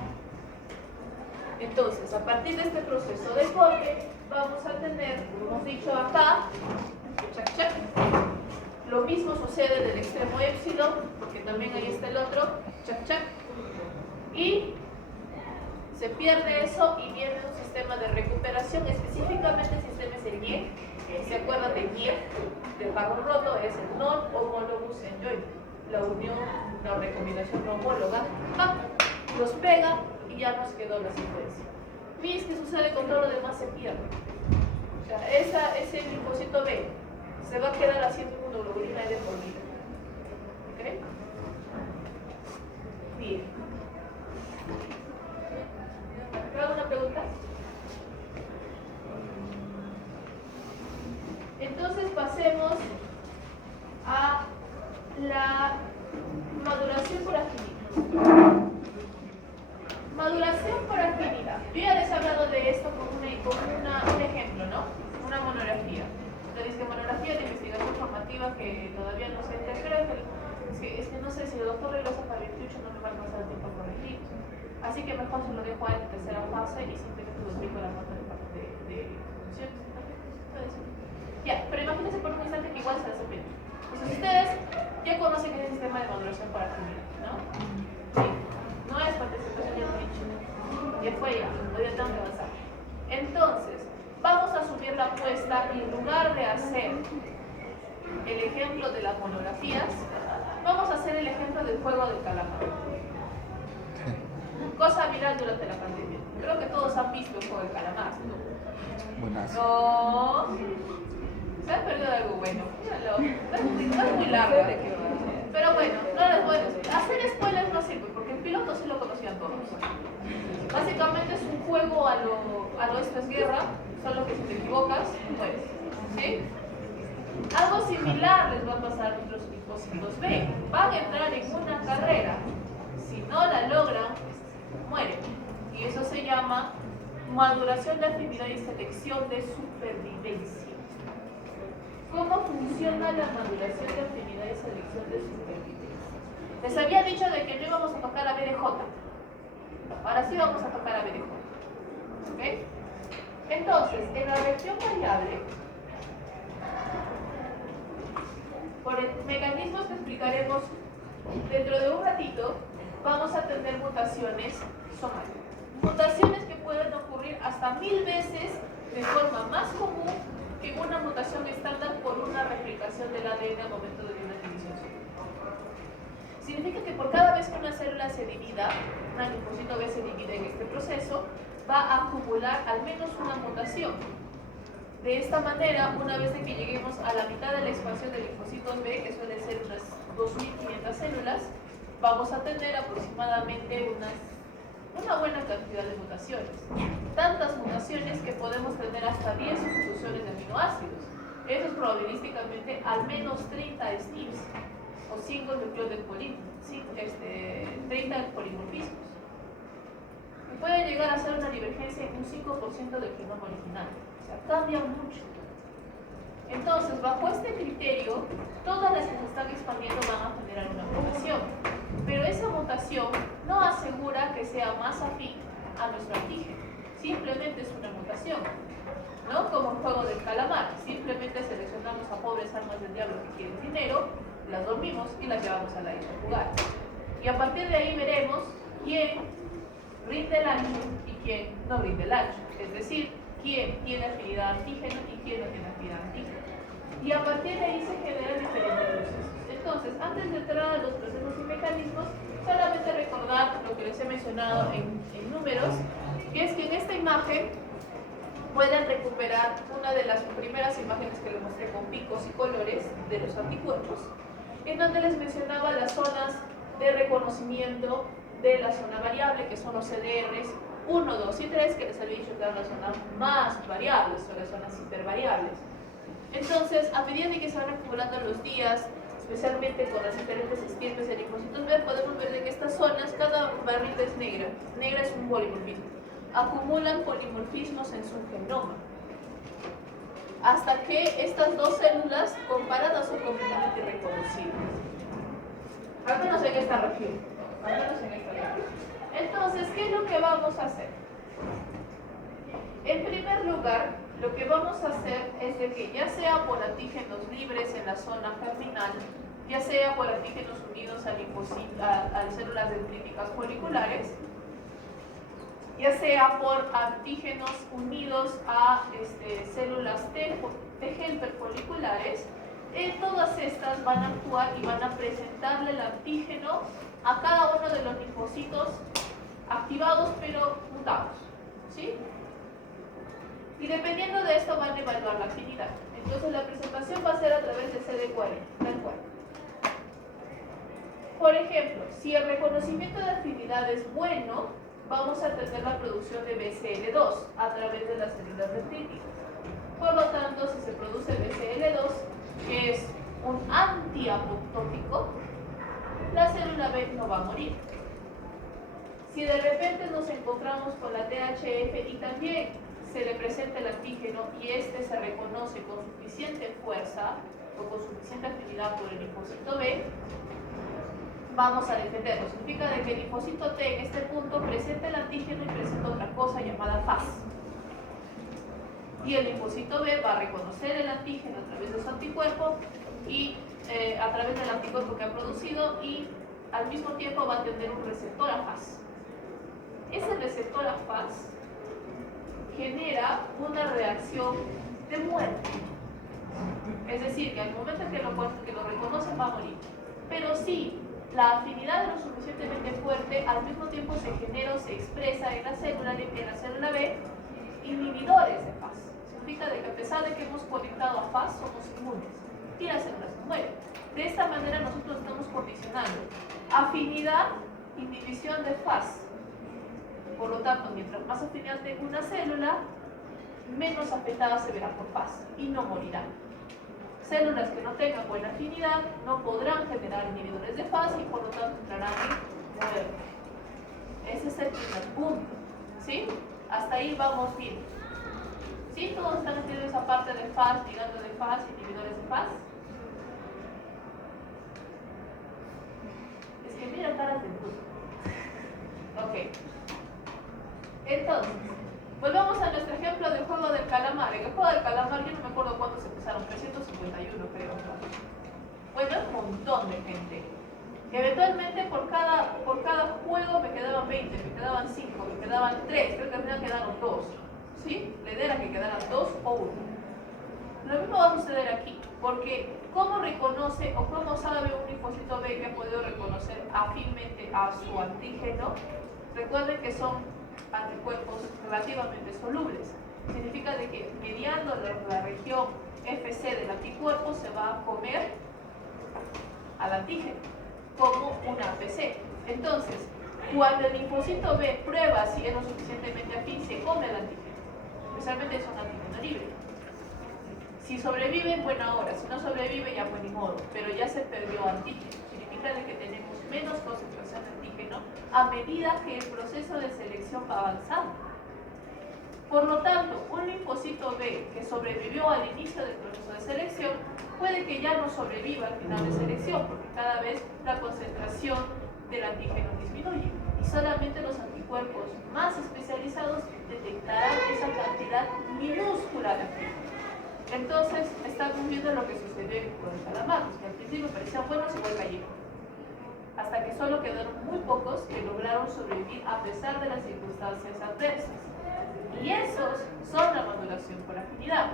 Entonces, a partir de este proceso de corte, vamos a tener, como hemos dicho acá, chac, chac. Lo mismo sucede del extremo epsilon, porque también ahí está el otro, chac, chac. Y se pierde eso y viene un sistema de recuperación, específicamente el sistema es el NIE. ¿Se acuerdan de NIE? Del barro roto, es el non-homologous enjoyment, la unión, la recombinación no homóloga, los pega y ya nos quedó la secuencia. Mis, ¿qué sucede con todo lo demás? Se pierde. O sea, ese linfocito B se va a quedar haciendo inmunoglobulina de por vida. ¿Ok? Bien. ¿Me hago una pregunta? Entonces pasemos a la maduración por afinidad. Maduración por afinidad. Yo ya les he hablado de esto con un ejemplo, ¿no? Una monografía. La disque monografía de investigación formativa que todavía no sé, creo que es que no sé si el doctor regresa para 28 no me va a alcanzar el tiempo a corregir. Así que mejor se lo dejo a él en tercera fase y simplemente lo explico la nota de funciones. Ya, pero imagínense por un instante que igual se las aplica. Entonces ustedes ya conocen ese sistema de maduración por afinidad, ¿no? Sí. No es participación, ya lo he dicho. Ya fue ya, todavía tengo que avanzar. Entonces, vamos a subir la apuesta y en lugar de hacer el ejemplo de las monografías, vamos a hacer el ejemplo del juego del calamar. Cosa viral durante la pandemia. Creo que todos han visto el juego del calamar. Buenas. No. Se han perdido algo bueno. Míralo. No es muy largo. Pero bueno, no les voy a decir. Hacer spoilers no sirve porque el piloto sí lo conocían todos. Básicamente es un juego a lo esto es guerra, solo que si te equivocas, pues. ¿Sí? Algo similar les va a pasar a nuestros linfocitos B. Van a entrar en una carrera. Si no la logran, mueren. Y eso se llama maduración de afinidad y selección de supervivencia. ¿Cómo funciona la maduración de afinidad y selección de supervivencia? Les había dicho de que no íbamos a tocar a BDJ. Ahora sí vamos a tocar a BDJ. ¿Ok? Entonces, en la reacción variable, por mecanismos que explicaremos dentro de un ratito, vamos a tener mutaciones somáticas. Mutaciones que pueden ocurrir hasta 1000 veces de forma más común que una mutación estándar por una replicación del ADN al momento de una división. Significa que por cada vez que una célula se divida, un linfocito B se divide en este proceso, va a acumular al menos una mutación. De esta manera, una vez de que lleguemos a la mitad de la expansión de linfocitos B, que suelen ser unas 2500 células, vamos a tener aproximadamente una buena cantidad de mutaciones. Tantas mutaciones que podemos tener hasta 10 sustituciones de aminoácidos. Eso es probabilísticamente al menos 30 SNPs o 5 nucleótidos 30 polimorfismos. Y puede llegar a ser una divergencia en un 5% del genoma original. O sea, cambia mucho. Entonces, bajo este criterio, todas las que se están expandiendo van a generar una mutación. Pero esa mutación no asegura que sea más afín a nuestro antígeno. Simplemente es una mutación. ¿No? Como el juego del calamar. Simplemente seleccionamos a pobres almas del diablo que quieren dinero, las dormimos y las llevamos a la isla a jugar. Y a partir de ahí veremos quién rinde el ancho y quién no rinde el ancho. Es decir, quién tiene afinidad antígeno y quién no tiene afinidad antígeno. Y a partir de ahí se generan diferentes procesos. Entonces, antes de entrar a los procesos y mecanismos, solamente recordar lo que les he mencionado en números, que es que en esta imagen pueden recuperar una de las primeras imágenes que les mostré con picos y colores de los anticuerpos, en donde les mencionaba las zonas de reconocimiento de la zona variable, que son los CDRs 1, 2 y 3, que les había dicho que eran las zonas más variables o las zonas hipervariables. Entonces, a medida de que se van acumulando los días, especialmente con las diferentes estirpes de linfocitos B, podemos ver de que estas zonas, cada barrita es negra. Negra es un polimorfismo. Acumulan polimorfismos en su genoma. Hasta que estas dos células comparadas son completamente irreconocibles. Al menos en esta región. Entonces, ¿qué es lo que vamos a hacer? En primer lugar, lo que vamos a hacer es de que ya sea por antígenos libres en la zona germinal, ya sea por antígenos unidos a células dendríticas foliculares, ya sea por antígenos unidos a células T helper foliculares, todas estas van a actuar y van a presentarle el antígeno a cada uno de los linfocitos activados pero mutados. ¿sí? Y dependiendo de esto van a evaluar la afinidad. Entonces la presentación va a ser a través de CD40, tal cual. Por ejemplo, si el reconocimiento de afinidad es bueno, vamos a tener la producción de BCL2 a través de las células dendríticas. Por lo tanto, si se produce BCL2, que es un antiapoptótico, la célula B no va a morir. Si de repente nos encontramos con la THF y también se le presenta el antígeno y este se reconoce con suficiente fuerza o con suficiente afinidad por el linfocito B, vamos a defenderlo. Significa de que el linfocito T en este punto presenta el antígeno y presenta otra cosa llamada FAS. Y el linfocito B va a reconocer el antígeno a través de su anticuerpo y a través del anticuerpo que ha producido, y al mismo tiempo va a tener un receptor a FAS. Ese receptor a FAS genera una reacción de muerte. Es decir, que al momento que lo reconoce va a morir. Pero si la afinidad es lo suficientemente fuerte, al mismo tiempo se genera o se expresa en la célula B inhibidores de FAS. Significa de que a pesar de que hemos conectado a FAS, somos inmunes y las células no mueren. De esta manera nosotros estamos condicionando afinidad, inhibición de FAS. Por lo tanto, mientras más afinidad tenga una célula, menos afectada se verá por FAS y no morirá. Células que no tengan buena afinidad no podrán generar inhibidores de FAS y por lo tanto entrarán en muerte. Ese es el primer punto, ¿sí? Hasta ahí vamos bien. ¿Sí? ¿Todos están entendiendo esa parte de FAS, ligando de FAS, inhibidores de FAS? Es que mira caras de bruto. Ok. Entonces, volvamos a nuestro ejemplo del juego del calamar. En el juego del calamar yo no me acuerdo cuántos empezaron, 351 creo. Bueno, es un montón de gente. Eventualmente por cada juego me quedaban 20, me quedaban 5, me quedaban 3, creo que al final quedaron 2. ¿Sí? La idea era que quedaran 2 o 1. Lo mismo va a suceder aquí, porque ¿cómo reconoce o cómo sabe un linfocito B que ha podido reconocer afínmente a su antígeno? Recuerden que son anticuerpos relativamente solubles. Significa de que mediando la región FC del anticuerpo se va a comer al antígeno como una APC. Entonces, cuando el linfocito B prueba si es lo suficientemente afín, se come al antígeno. Especialmente es un antígeno libre. Si sobrevive, buena hora. Si no sobrevive, ya fue ni modo. Pero ya se perdió antígeno. Significa de que tenemos menos concentración de antígeno a medida que el proceso de selección va avanzando. Por lo tanto, un linfocito B que sobrevivió al inicio del proceso de selección puede que ya no sobreviva al final de selección, porque cada vez la concentración del antígeno disminuye y solamente los anticuerpos más especializados detectarán esa cantidad minúscula de antígenos. Entonces, estamos viendo lo que sucedió en el juego del calamar, que al principio parecían buenos y igual cayeron, hasta que solo quedaron muy pocos que lograron sobrevivir a pesar de las circunstancias adversas. Y esos son la maduración por afinidad.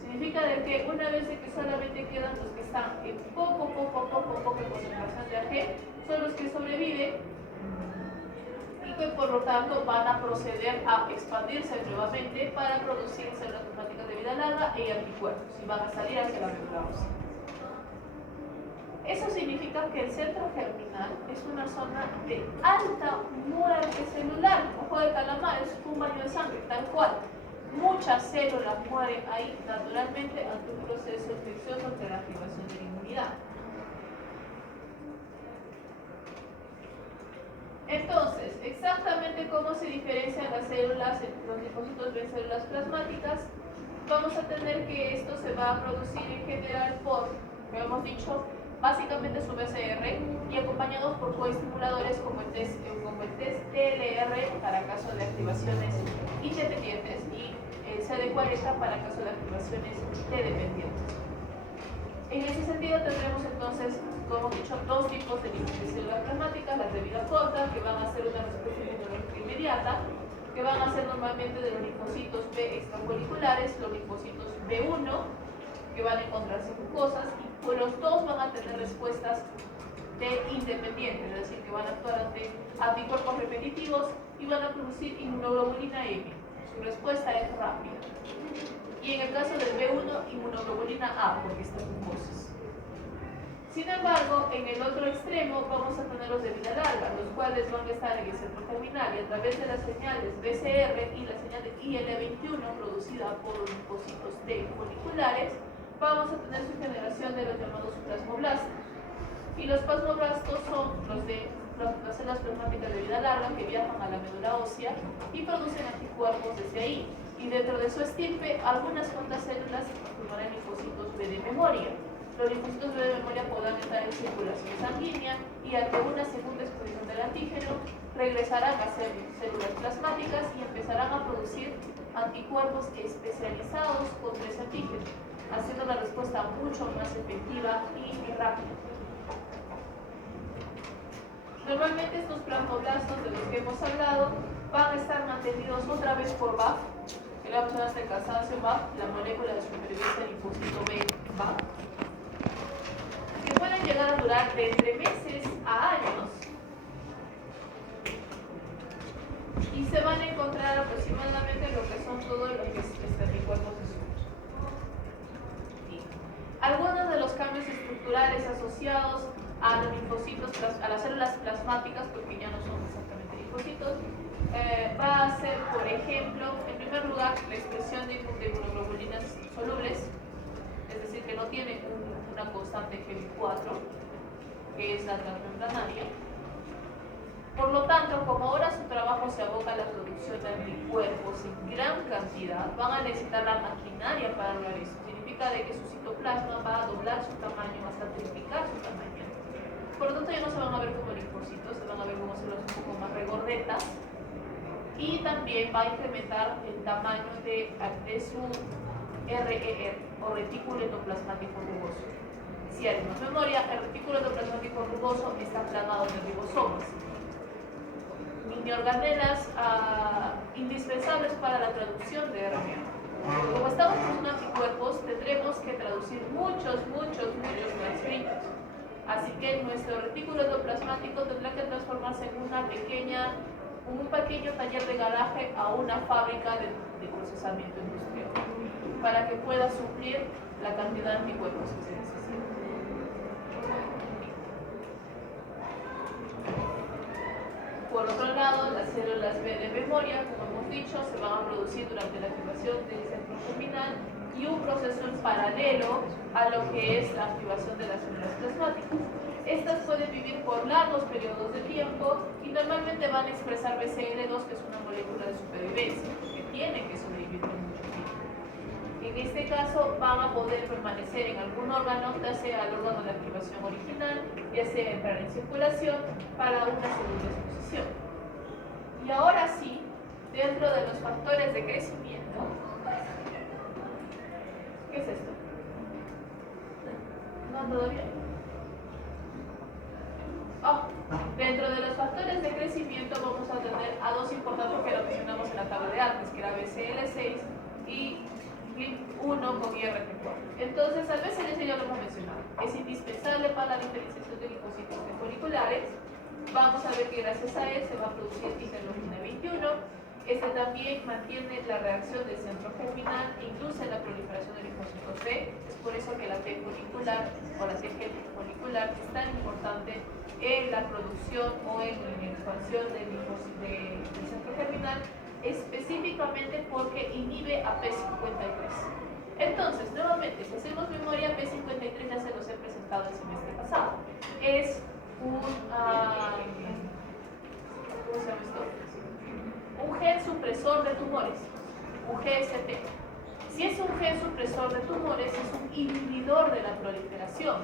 Significa de que una vez de que solamente quedan los que están en poco concentración de AG, son los que sobreviven y que por lo tanto van a proceder a expandirse nuevamente para producir células plasmáticas de vida larga y anticuerpos y van a salir hacia la médula ósea. Eso significa que el centro germinal es una zona de alta muerte celular. El ojo de calamar es un baño de sangre, tal cual. Muchas células mueren ahí naturalmente ante un proceso infeccioso de la activación de la inmunidad. Entonces, exactamente cómo se diferencian las células, los linfocitos B, células plasmáticas, vamos a tener que esto se va a producir en general por, como hemos dicho, básicamente su BCR y acompañados por coestimuladores como el test TLR para caso de activaciones independientes y el CD40 para caso de activaciones T-dependientes. En ese sentido tendremos entonces, como hemos dicho, dos tipos de células plasmáticas, las de vida corta, que van a ser una respuesta inmunológica inmediata, que van a ser normalmente de los linfocitos B extrafoliculares, los linfocitos B1, que van a encontrarse mucosas, y pues los dos van a tener respuestas T independientes, es decir, que van a actuar ante anticuerpos repetitivos y van a producir inmunoglobulina M. Su respuesta es rápida. Y en el caso del B1, inmunoglobulina A, porque está en mucosis. Sin embargo, en el otro extremo vamos a tener los de vida larga, los cuales van a estar en el centro terminal y a través de las señales BCR y la señal de IL-21 producida por linfocitos T foliculares, vamos a tener su generación de los llamados plasmoblastos. Y los plasmoblastos son los de las células plasmáticas de vida larga que viajan a la médula ósea y producen anticuerpos desde ahí. Y dentro de su estirpe, algunas cuantas células se transformarán en linfocitos B de memoria. Los linfocitos B de memoria podrán estar en circulación sanguínea y ante una segunda exposición del antígeno regresarán a ser células plasmáticas y empezarán a producir anticuerpos especializados contra ese antígeno, haciendo la respuesta mucho más efectiva y rápida. Normalmente estos plasmoblastos de los que hemos hablado van a estar mantenidos otra vez por BAF, que le vamos a dar hasta el cansancio BAF, la molécula de supervivencia del linfocito B, BAF, que pueden llegar a durar de entre meses a años y se van a encontrar aproximadamente lo que son todos los anticuerpos de su. Algunos de los cambios estructurales asociados a los linfocitos, a las células plasmáticas, porque ya no son exactamente linfocitos, va a ser, por ejemplo, en primer lugar, la expresión de inmunoglobulinas solubles, es decir, que no tienen una constante Gb4, que es la transmembranaria. Por lo tanto, como ahora su trabajo se aboca a la producción de anticuerpos en gran cantidad, van a necesitar la maquinaria para lograr eso. Significa de que su citoplasma va a doblar su tamaño hasta triplicar su tamaño. Por lo tanto, ya no se van a ver como linfocitos, se van a ver como células un poco más regordetas. Y también va a incrementar el tamaño de su RER, o retículo endoplasmático rugoso. Si hay más memoria, el retículo endoplasmático rugoso está plagado de ribosomas, mini organelas indispensables para la traducción de RNA. Como estamos produciendo anticuerpos, tendremos que traducir muchos transcritos. Así que nuestro retículo endoplasmático tendrá que transformarse en un pequeño taller de garaje a una fábrica de procesamiento industrial para que pueda suplir la cantidad de anticuerpos que se necesita. Por otro lado, las células B de memoria, como hemos dicho, se van a producir durante la activación del centro terminal y un proceso en paralelo a lo que es la activación de las células plasmáticas. Estas pueden vivir por largos periodos de tiempo y normalmente van a expresar BCL2, que es una molécula de supervivencia, que tiene que sobrevivir por mucho tiempo. En este caso van a poder permanecer en algún órgano, ya sea el órgano de activación original, ya sea entrar en circulación para una segunda exposición. Y ahora sí, dentro de los factores de crecimiento, ¿qué es esto? No, todavía. Dentro de los factores de crecimiento vamos a tener a dos importantes que lo mencionamos en la tabla de antes, que era BCL6 y GLIP1 con IRF4. Entonces, al BCL6 ya lo hemos mencionado. Es indispensable para la diferenciación de linfocitos foliculares. Vamos a ver que gracias a él se va a producir interleucina 21. Este también mantiene la reacción del centro germinal e induce la proliferación de linfocitos B. Es por eso que la T folicular o la TG folicular es tan importante en la producción o en la expansión del centro germinal, específicamente porque inhibe a P53. Entonces, nuevamente, si hacemos memoria, P53 ya se los he presentado el semestre pasado. Es un ¿cómo se llama esto? Un gen supresor de tumores, un GST. Si es un gen supresor de tumores, es un inhibidor de la proliferación,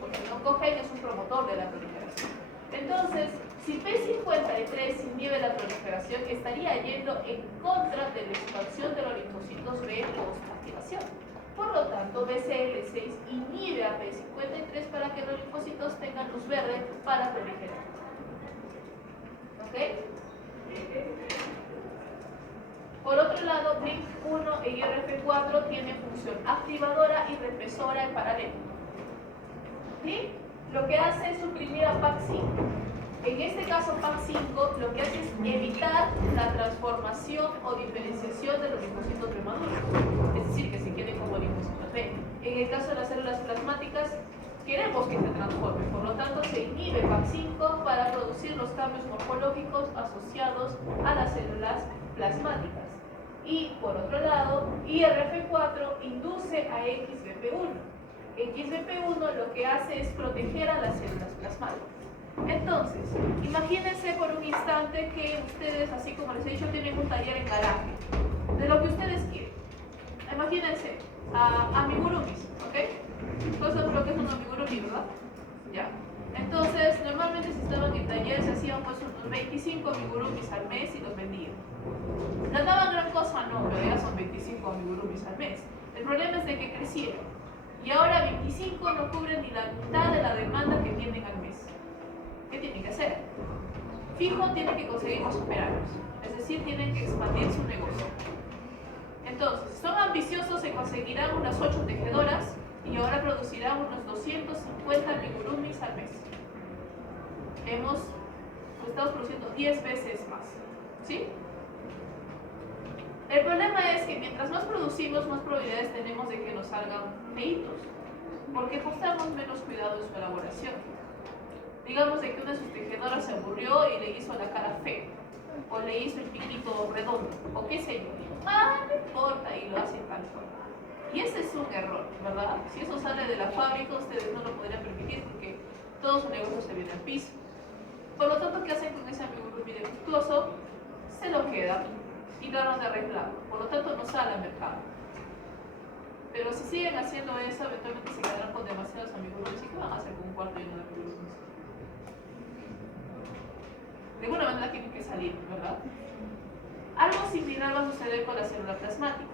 porque el oncogen es un promotor de la proliferación. Entonces, si P53 inhibe la proliferación, estaría yendo en contra de la expansión de los linfocitos B post-activación. Por lo tanto, BCL6 inhibe a P53 para que los linfocitos tengan luz verde para proliferar. ¿Ok? Por otro lado, GLIP1 e IRF4 tienen función activadora y represora en paralelo. ¿Sí? lo que hace es suprimir a PAC5. En este caso, PAC5 lo que hace es evitar la transformación o diferenciación de los linfocitos premaduros, es decir, que se queden como linfocitos B. En el caso de las células plasmáticas, queremos que se transformen, por lo tanto se inhibe PAC5 para producir los cambios morfológicos asociados a las células plasmáticas. Y por otro lado, IRF4 induce a XBP1. XBP1 lo que hace es proteger a las células plasmáticas. Entonces, imagínense por un instante que ustedes, así como les he dicho, tienen un taller en garaje, de lo que ustedes quieren. Imagínense a amigurumis, ¿ok? Todos saben lo que es un amigurumi, ¿verdad? Ya. Entonces, normalmente si estaban en taller se hacían pues unos 25 amigurumis al mes y los vendían. ¿Ganaban gran cosa? No, pero ya son 25 amigurumis al mes. El problema es de que crecieron. Y ahora 25 no cubren ni la mitad de la demanda que tienen al mes. ¿Qué tienen que hacer? Fijo, tienen que conseguir más operarios. Es decir, tienen que expandir su negocio. Entonces, si son ambiciosos, se conseguirán unas 8 tejedoras y ahora producirán unos 250 amigurumis al mes. Estamos produciendo 10 veces más. ¿Sí? El problema es que mientras más producimos, más probabilidades tenemos de que nos salgan feitos, porque prestamos menos cuidado en su elaboración. Digamos de que una de sus tejedoras se aburrió y le hizo la cara fea, o le hizo el piquito redondo, o qué sé yo. No importa, y lo hace tal forma. Y ese es un error, ¿verdad? Si eso sale de la fábrica, ustedes no lo podrían permitir porque todo su negocio se viene al piso. Por lo tanto, ¿qué hacen con ese amigurumi defectuoso? Se lo quedan y tratan de arreglarlo. Por lo tanto, no sale al mercado. Pero si siguen haciendo eso, eventualmente se quedarán con demasiados amigurumis. ¿Y qué van a hacer con un cuarto lleno de amigurumis? De alguna manera tienen que salir, ¿verdad? Algo similar va a suceder con la célula plasmática.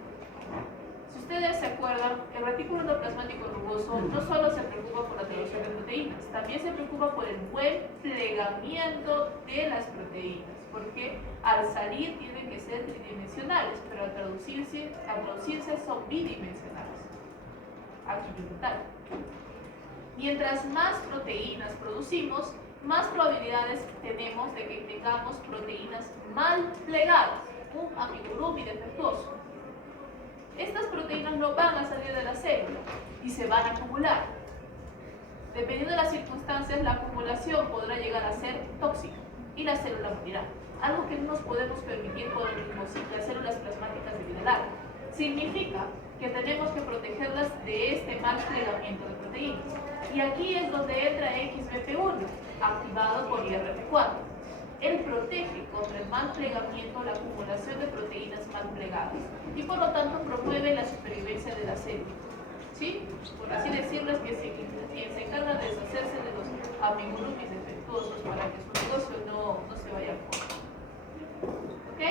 Si ustedes se acuerdan, el retículo endoplasmático rugoso no solo se preocupa por la traducción de proteínas, también se preocupa por el buen plegamiento de las proteínas, porque al salir tienen que ser tridimensionales, pero al traducirse son bidimensionales. Aquí tal. Mientras más proteínas producimos, más probabilidades tenemos de que tengamos proteínas mal plegadas, un amigurumi defectuoso. Estas proteínas no van a salir de la célula y se van a acumular. Dependiendo de las circunstancias, la acumulación podrá llegar a ser tóxica y la célula morirá. Algo que no nos podemos permitir con las células plasmáticas de vida larga. Significa que tenemos que protegerlas de este mal plegamiento de proteínas. Y aquí es donde entra XBP1, activado por IRF4. Él protege contra el mal plegamiento, la acumulación de proteínas mal plegadas y por lo tanto promueve la supervivencia de la célula. ¿Sí? Por así decirlo, es quien se encarga de deshacerse de los amigurumis defectuosos para que su negocio no se vaya a fondo. ¿Ok?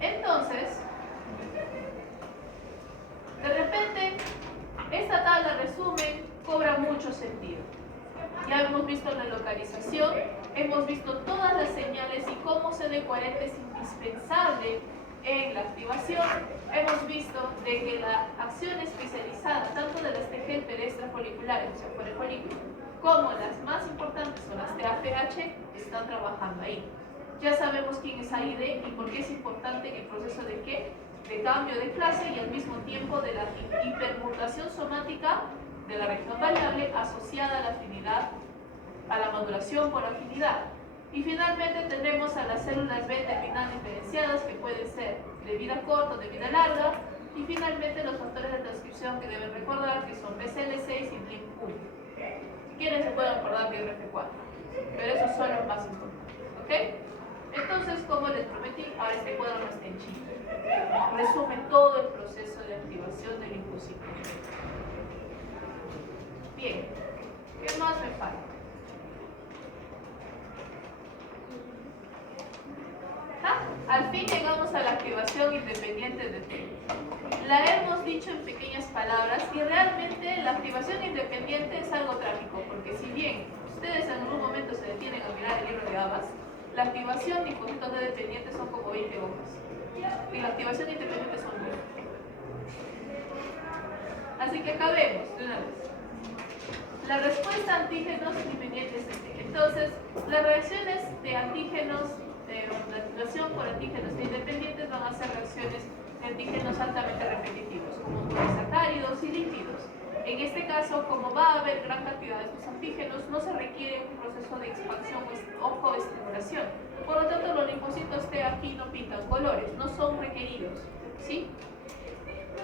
Entonces, de repente, esta tabla resumen cobra mucho sentido. Ya hemos visto la localización, hemos visto todas las señales y cómo CD40 es indispensable en la activación. Hemos visto de que la acción especializada, tanto de las TGL extrafoliculares, o sea, por el folículo, como las más importantes son las TAPH, están trabajando ahí. Ya sabemos quién es AID y por qué es importante en el proceso de qué, de cambio de clase y al mismo tiempo de la hipermutación somática de la región variable asociada a la afinidad, a la maduración por afinidad. Y finalmente tenemos a las células B terminal diferenciadas que pueden ser de vida corta o de vida larga. Y finalmente los factores de transcripción que deben recordar que son BCL6 y BLIM1. Si quieren se pueden acordar de RF4, pero esos son los más importantes. ¿Ok? Entonces, como les prometí, ahora este cuadro no está en chino. Resume todo el proceso de activación del linfocito. Bien, ¿qué más me falta? Al fin llegamos a la activación independiente de T. La hemos dicho en pequeñas palabras y realmente la activación independiente es algo trágico, porque si bien ustedes en algún momento se detienen a mirar el libro de Abbas, la activación y linfocitos no dependientes son como 20 hojas y la activación independiente son 9. Así que acabemos de una vez. La respuesta a antígenos independientes. Entonces, las reacciones de antígenos, la activación por antígenos independientes van a ser reacciones de antígenos altamente repetitivos, como polisacáridos y lípidos. En este caso, como va a haber gran cantidad de estos antígenos, no se requiere un proceso de expansión o coestimulación. Por lo tanto, los linfocitos T aquí no pintan colores, no son requeridos, ¿sí?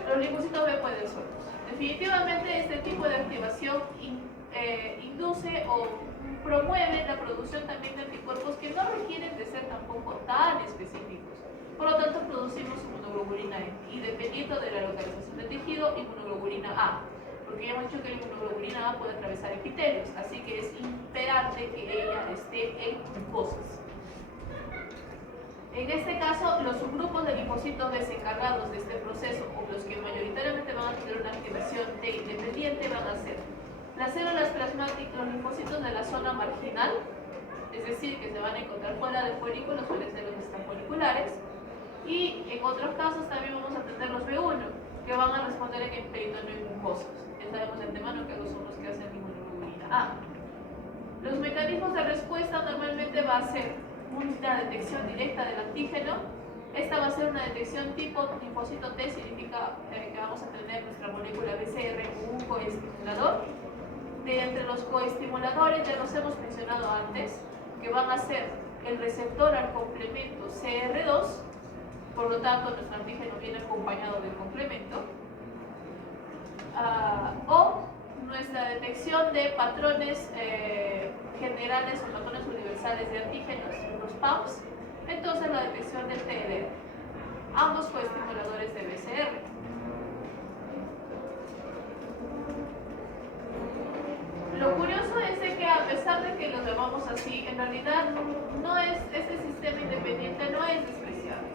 Los linfocitos B pueden solos. Definitivamente, este tipo de activación induce o promueve la producción también de anticuerpos que no requieren de ser tampoco tan específicos. Por lo tanto, producimos inmunoglobulina E y dependiendo de la localización del tejido, inmunoglobulina A. Porque ya hemos dicho que la inmunoglobulina A puede atravesar epitelios, así que es imperante que ella esté en mucosas. En este caso, los subgrupos de linfocitos desencargados de este proceso, o los que mayoritariamente van a tener una activación T independiente, van a ser las células plasmáticas, los linfocitos de la zona marginal, es decir, que se van a encontrar fuera del folículo, suelen ser los extrafoliculares, y en otros casos también vamos a tener los B1, que van a responder en el peritoneo y mucosas. Ya sabemos de antemano que son los que hacen inmunoglobulina A. Los mecanismos de respuesta normalmente va a ser una detección directa del antígeno. Esta va a ser una detección tipo linfocito T, significa que vamos a tener nuestra molécula BCR o un coestimulador. De entre los coestimuladores ya los hemos mencionado antes, que van a ser el receptor al complemento CR2, por lo tanto nuestro antígeno viene acompañado del complemento, o nuestra detección de patrones generales o patrones universales de antígenos, los PAMs, entonces la detección del TLR, ambos coestimuladores de BCR. Lo curioso es de que a pesar de que los llamamos así, en realidad no es, este sistema independiente no es despreciable,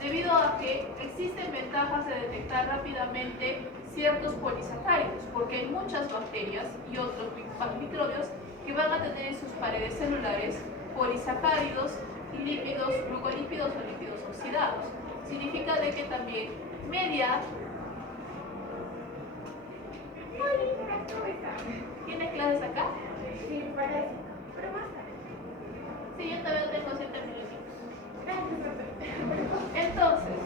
debido a que existen ventajas de detectar rápidamente ciertos polisacáridos, porque hay muchas bacterias y otros microbios que van a tener en sus paredes celulares polisacáridos y lípidos, glucolípidos o lípidos oxidados. Significa de que también media. ¿Tienes clases acá? Sí, parece. Pero más tarde. Sí, yo todavía tengo 7 minutitos. Entonces,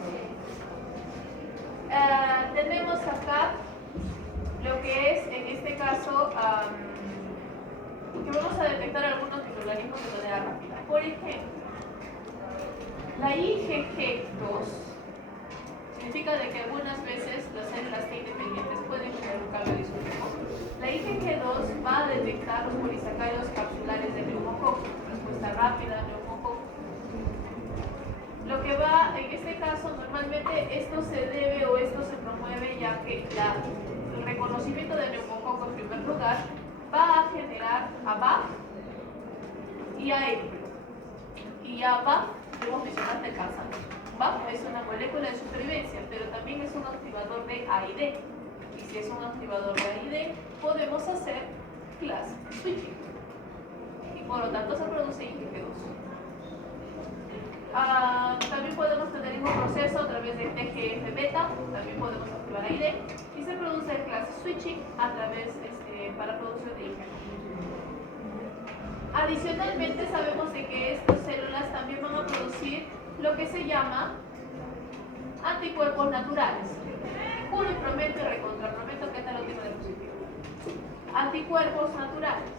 tenemos acá lo que es, en este caso, que vamos a detectar algunos microorganismos de manera rápida. Por ejemplo, la IgG2 significa de que algunas veces las células T independientes pueden tener un cambio disolutivo. La IgG2 va a detectar los polisacáridos capsulares de neumococo, respuesta rápida, neumococo. Lo que va, en este caso, normalmente esto se debe o esto se promueve ya que el reconocimiento de neumococo en primer lugar va a generar a BAF y a EPRO. Y a BAF, debo mencionar de cáncer. BAF es una molécula de supervivencia, pero también es un activador de AID. Y si es un activador de AID, podemos hacer class switching. Y por lo tanto se produce IgG2. También podemos tener el mismo proceso a través de TGF-beta, también podemos activar AID. Y se produce el class switching a través para producción de IgG. Adicionalmente sabemos de que estas células también van a producir lo que se llama anticuerpos naturales. Judo y prometo y recontraprometo que esta es la última diapositiva. Anticuerpos naturales.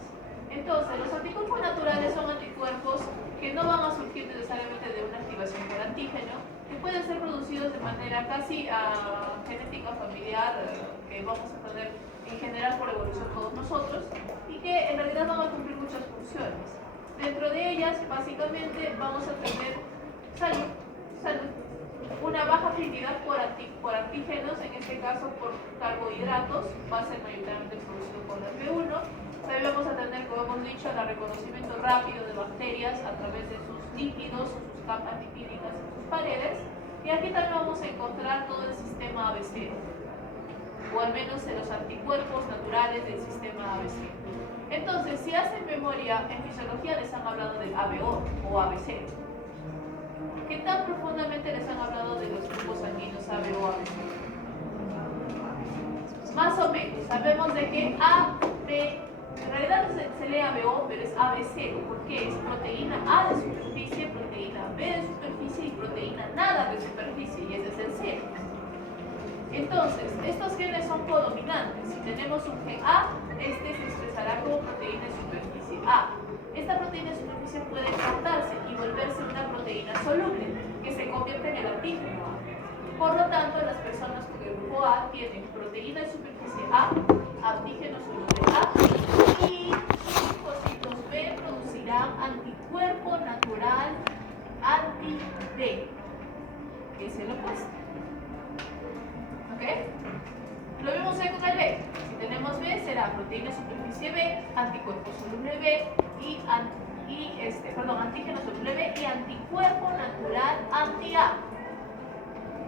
Entonces, los anticuerpos naturales son anticuerpos que no van a surgir necesariamente de una activación por antígeno, que pueden ser producidos de manera casi genética familiar, que vamos a tener en general por evolución todos nosotros, y que en realidad van a cumplir muchas funciones. Dentro de ellas, básicamente, vamos a tener salud, una baja afinidad por antígenos, en este caso por carbohidratos, va a ser mayoritariamente producido por las B1. También vamos a tener, como hemos dicho, el reconocimiento rápido de bacterias a través de sus lípidos, sus capas lipídicas en sus paredes. Y aquí también vamos a encontrar todo el sistema ABC, o al menos en los anticuerpos naturales del sistema ABC. Entonces, si hacen memoria, en fisiología les han hablado del ABO o ABC. ¿Qué tan profundamente les han hablado de los grupos sanguíneos AB o ABC? Más o menos, sabemos de que A, B, En realidad se lee ABO, pero es ABC, porque es proteína A de superficie, proteína B de superficie y proteína nada de superficie, y ese es el cero. Entonces, estos genes son codominantes. Si tenemos un gen A, este se expresará como proteína de superficie A. Esta proteína de superficie puede cortarse y volverse una proteína soluble, que se convierte en el antígeno A. Por lo tanto, las personas con el grupo A tienen proteína de superficie A, antígeno soluble A, y los linfocitos B producirán anticuerpo natural anti-B, que es el opuesto. ¿Ok? Lo mismo sucede con el B. Si tenemos B, será proteína de superficie B, anticuerpo soluble B antígeno soluble B y anticuerpo natural anti-A.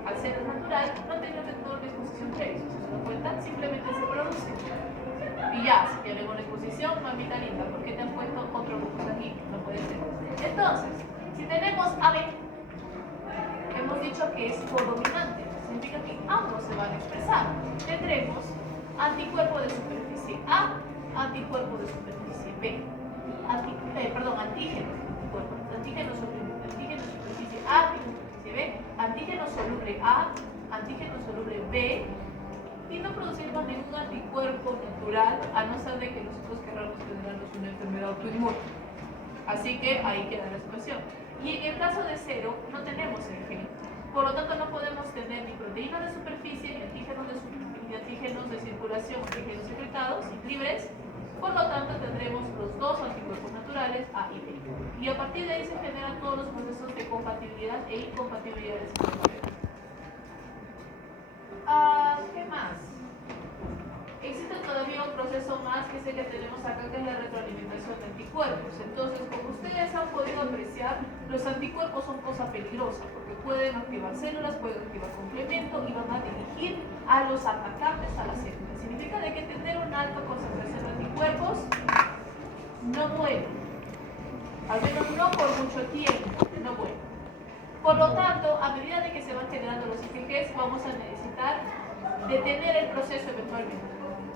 Al ser natural, no tiene una exposición previa. Si se dan cuenta, simplemente se produce. Y ya, si tienen una exposición, mamita linda, ¿por qué te han puesto otro grupo aquí? No puede ser. Entonces, si tenemos AB, hemos dicho que es codominante. Significa que ambos se van a expresar. Tendremos anticuerpo de superficie A, anticuerpo de superficie B. Antígeno superficie A, antígeno superficie B, antígeno soluble A, antígeno soluble B, y no producimos ningún anticuerpo natural, a no ser de que nosotros queramos generarnos una enfermedad autoinmune. Así que ahí queda la situación. Y en el caso de cero, no tenemos el gen. Por lo tanto, no podemos tener ni proteínas de superficie, ni antígenos de circulación, antígenos secretados y libres. Por lo tanto, tendremos los dos anticuerpos naturales A y B. Y a partir de ahí se generan todos los procesos de compatibilidad e incompatibilidad del sistema inmunológico. ¿Qué más? Existe todavía un proceso más que es el que tenemos acá, que es la retroalimentación de anticuerpos. Entonces, como ustedes han podido apreciar, los anticuerpos son cosa peligrosa porque pueden activar células, pueden activar complemento y van a dirigir a los atacantes a las células. Significa de que tener una alta concentración de anticuerpos no bueno, al menos no por mucho tiempo, no bueno. Por lo tanto, a medida de que se van generando los IgGs, vamos a necesitar detener el proceso eventualmente.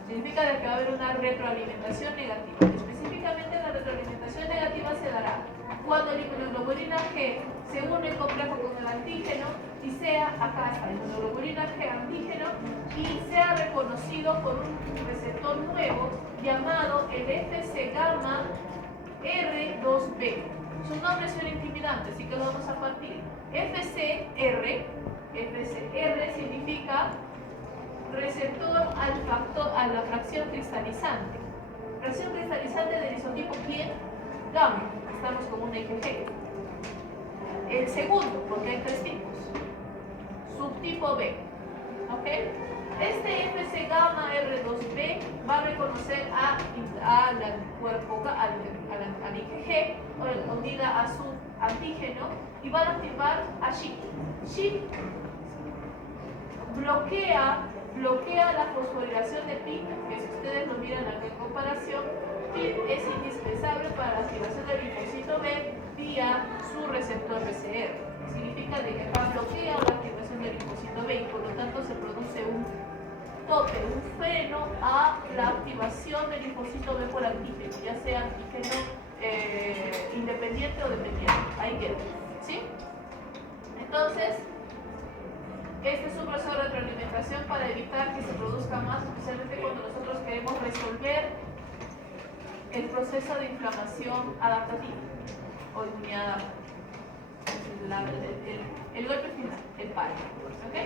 Significa que va a haber una retroalimentación negativa. Específicamente la retroalimentación negativa se dará cuando la inmunoglobulina G se une complejo con el antígeno y sea, acá está, la inmunoglobulina G antígeno, y sea reconocido por un receptor nuevo llamado el Fc gamma R2B. Su nombre suena intimidante, así que lo vamos a partir. FCR significa receptor a la fracción cristalizante. Fracción cristalizante del isotipo ¿quién? Gamma. Estamos con una IgG. El segundo, porque hay tres tipos. Subtipo B. ¿Ok? Este Fc gamma R2B va a reconocer al anticuerpo, al IgG, unida a su antígeno, y va a activar a SHIP. SHIP bloquea la fosforilación de PIN, que si ustedes lo miran acá en comparación, PIN es indispensable para la activación del linfocito B vía su receptor BCR. Significa de que acá bloquea la activación del linfocito B y por lo tanto se produce un tope, un freno a la activación del linfocito B por antígeno, ya sea antígeno independiente o dependiente. Ahí queda, ¿sí? Entonces, este es un proceso de retroalimentación para evitar que se produzca más, especialmente cuando nosotros queremos resolver el proceso de inflamación adaptativa o inmunidad adaptativa. El golpe final, el paro. ¿Ok?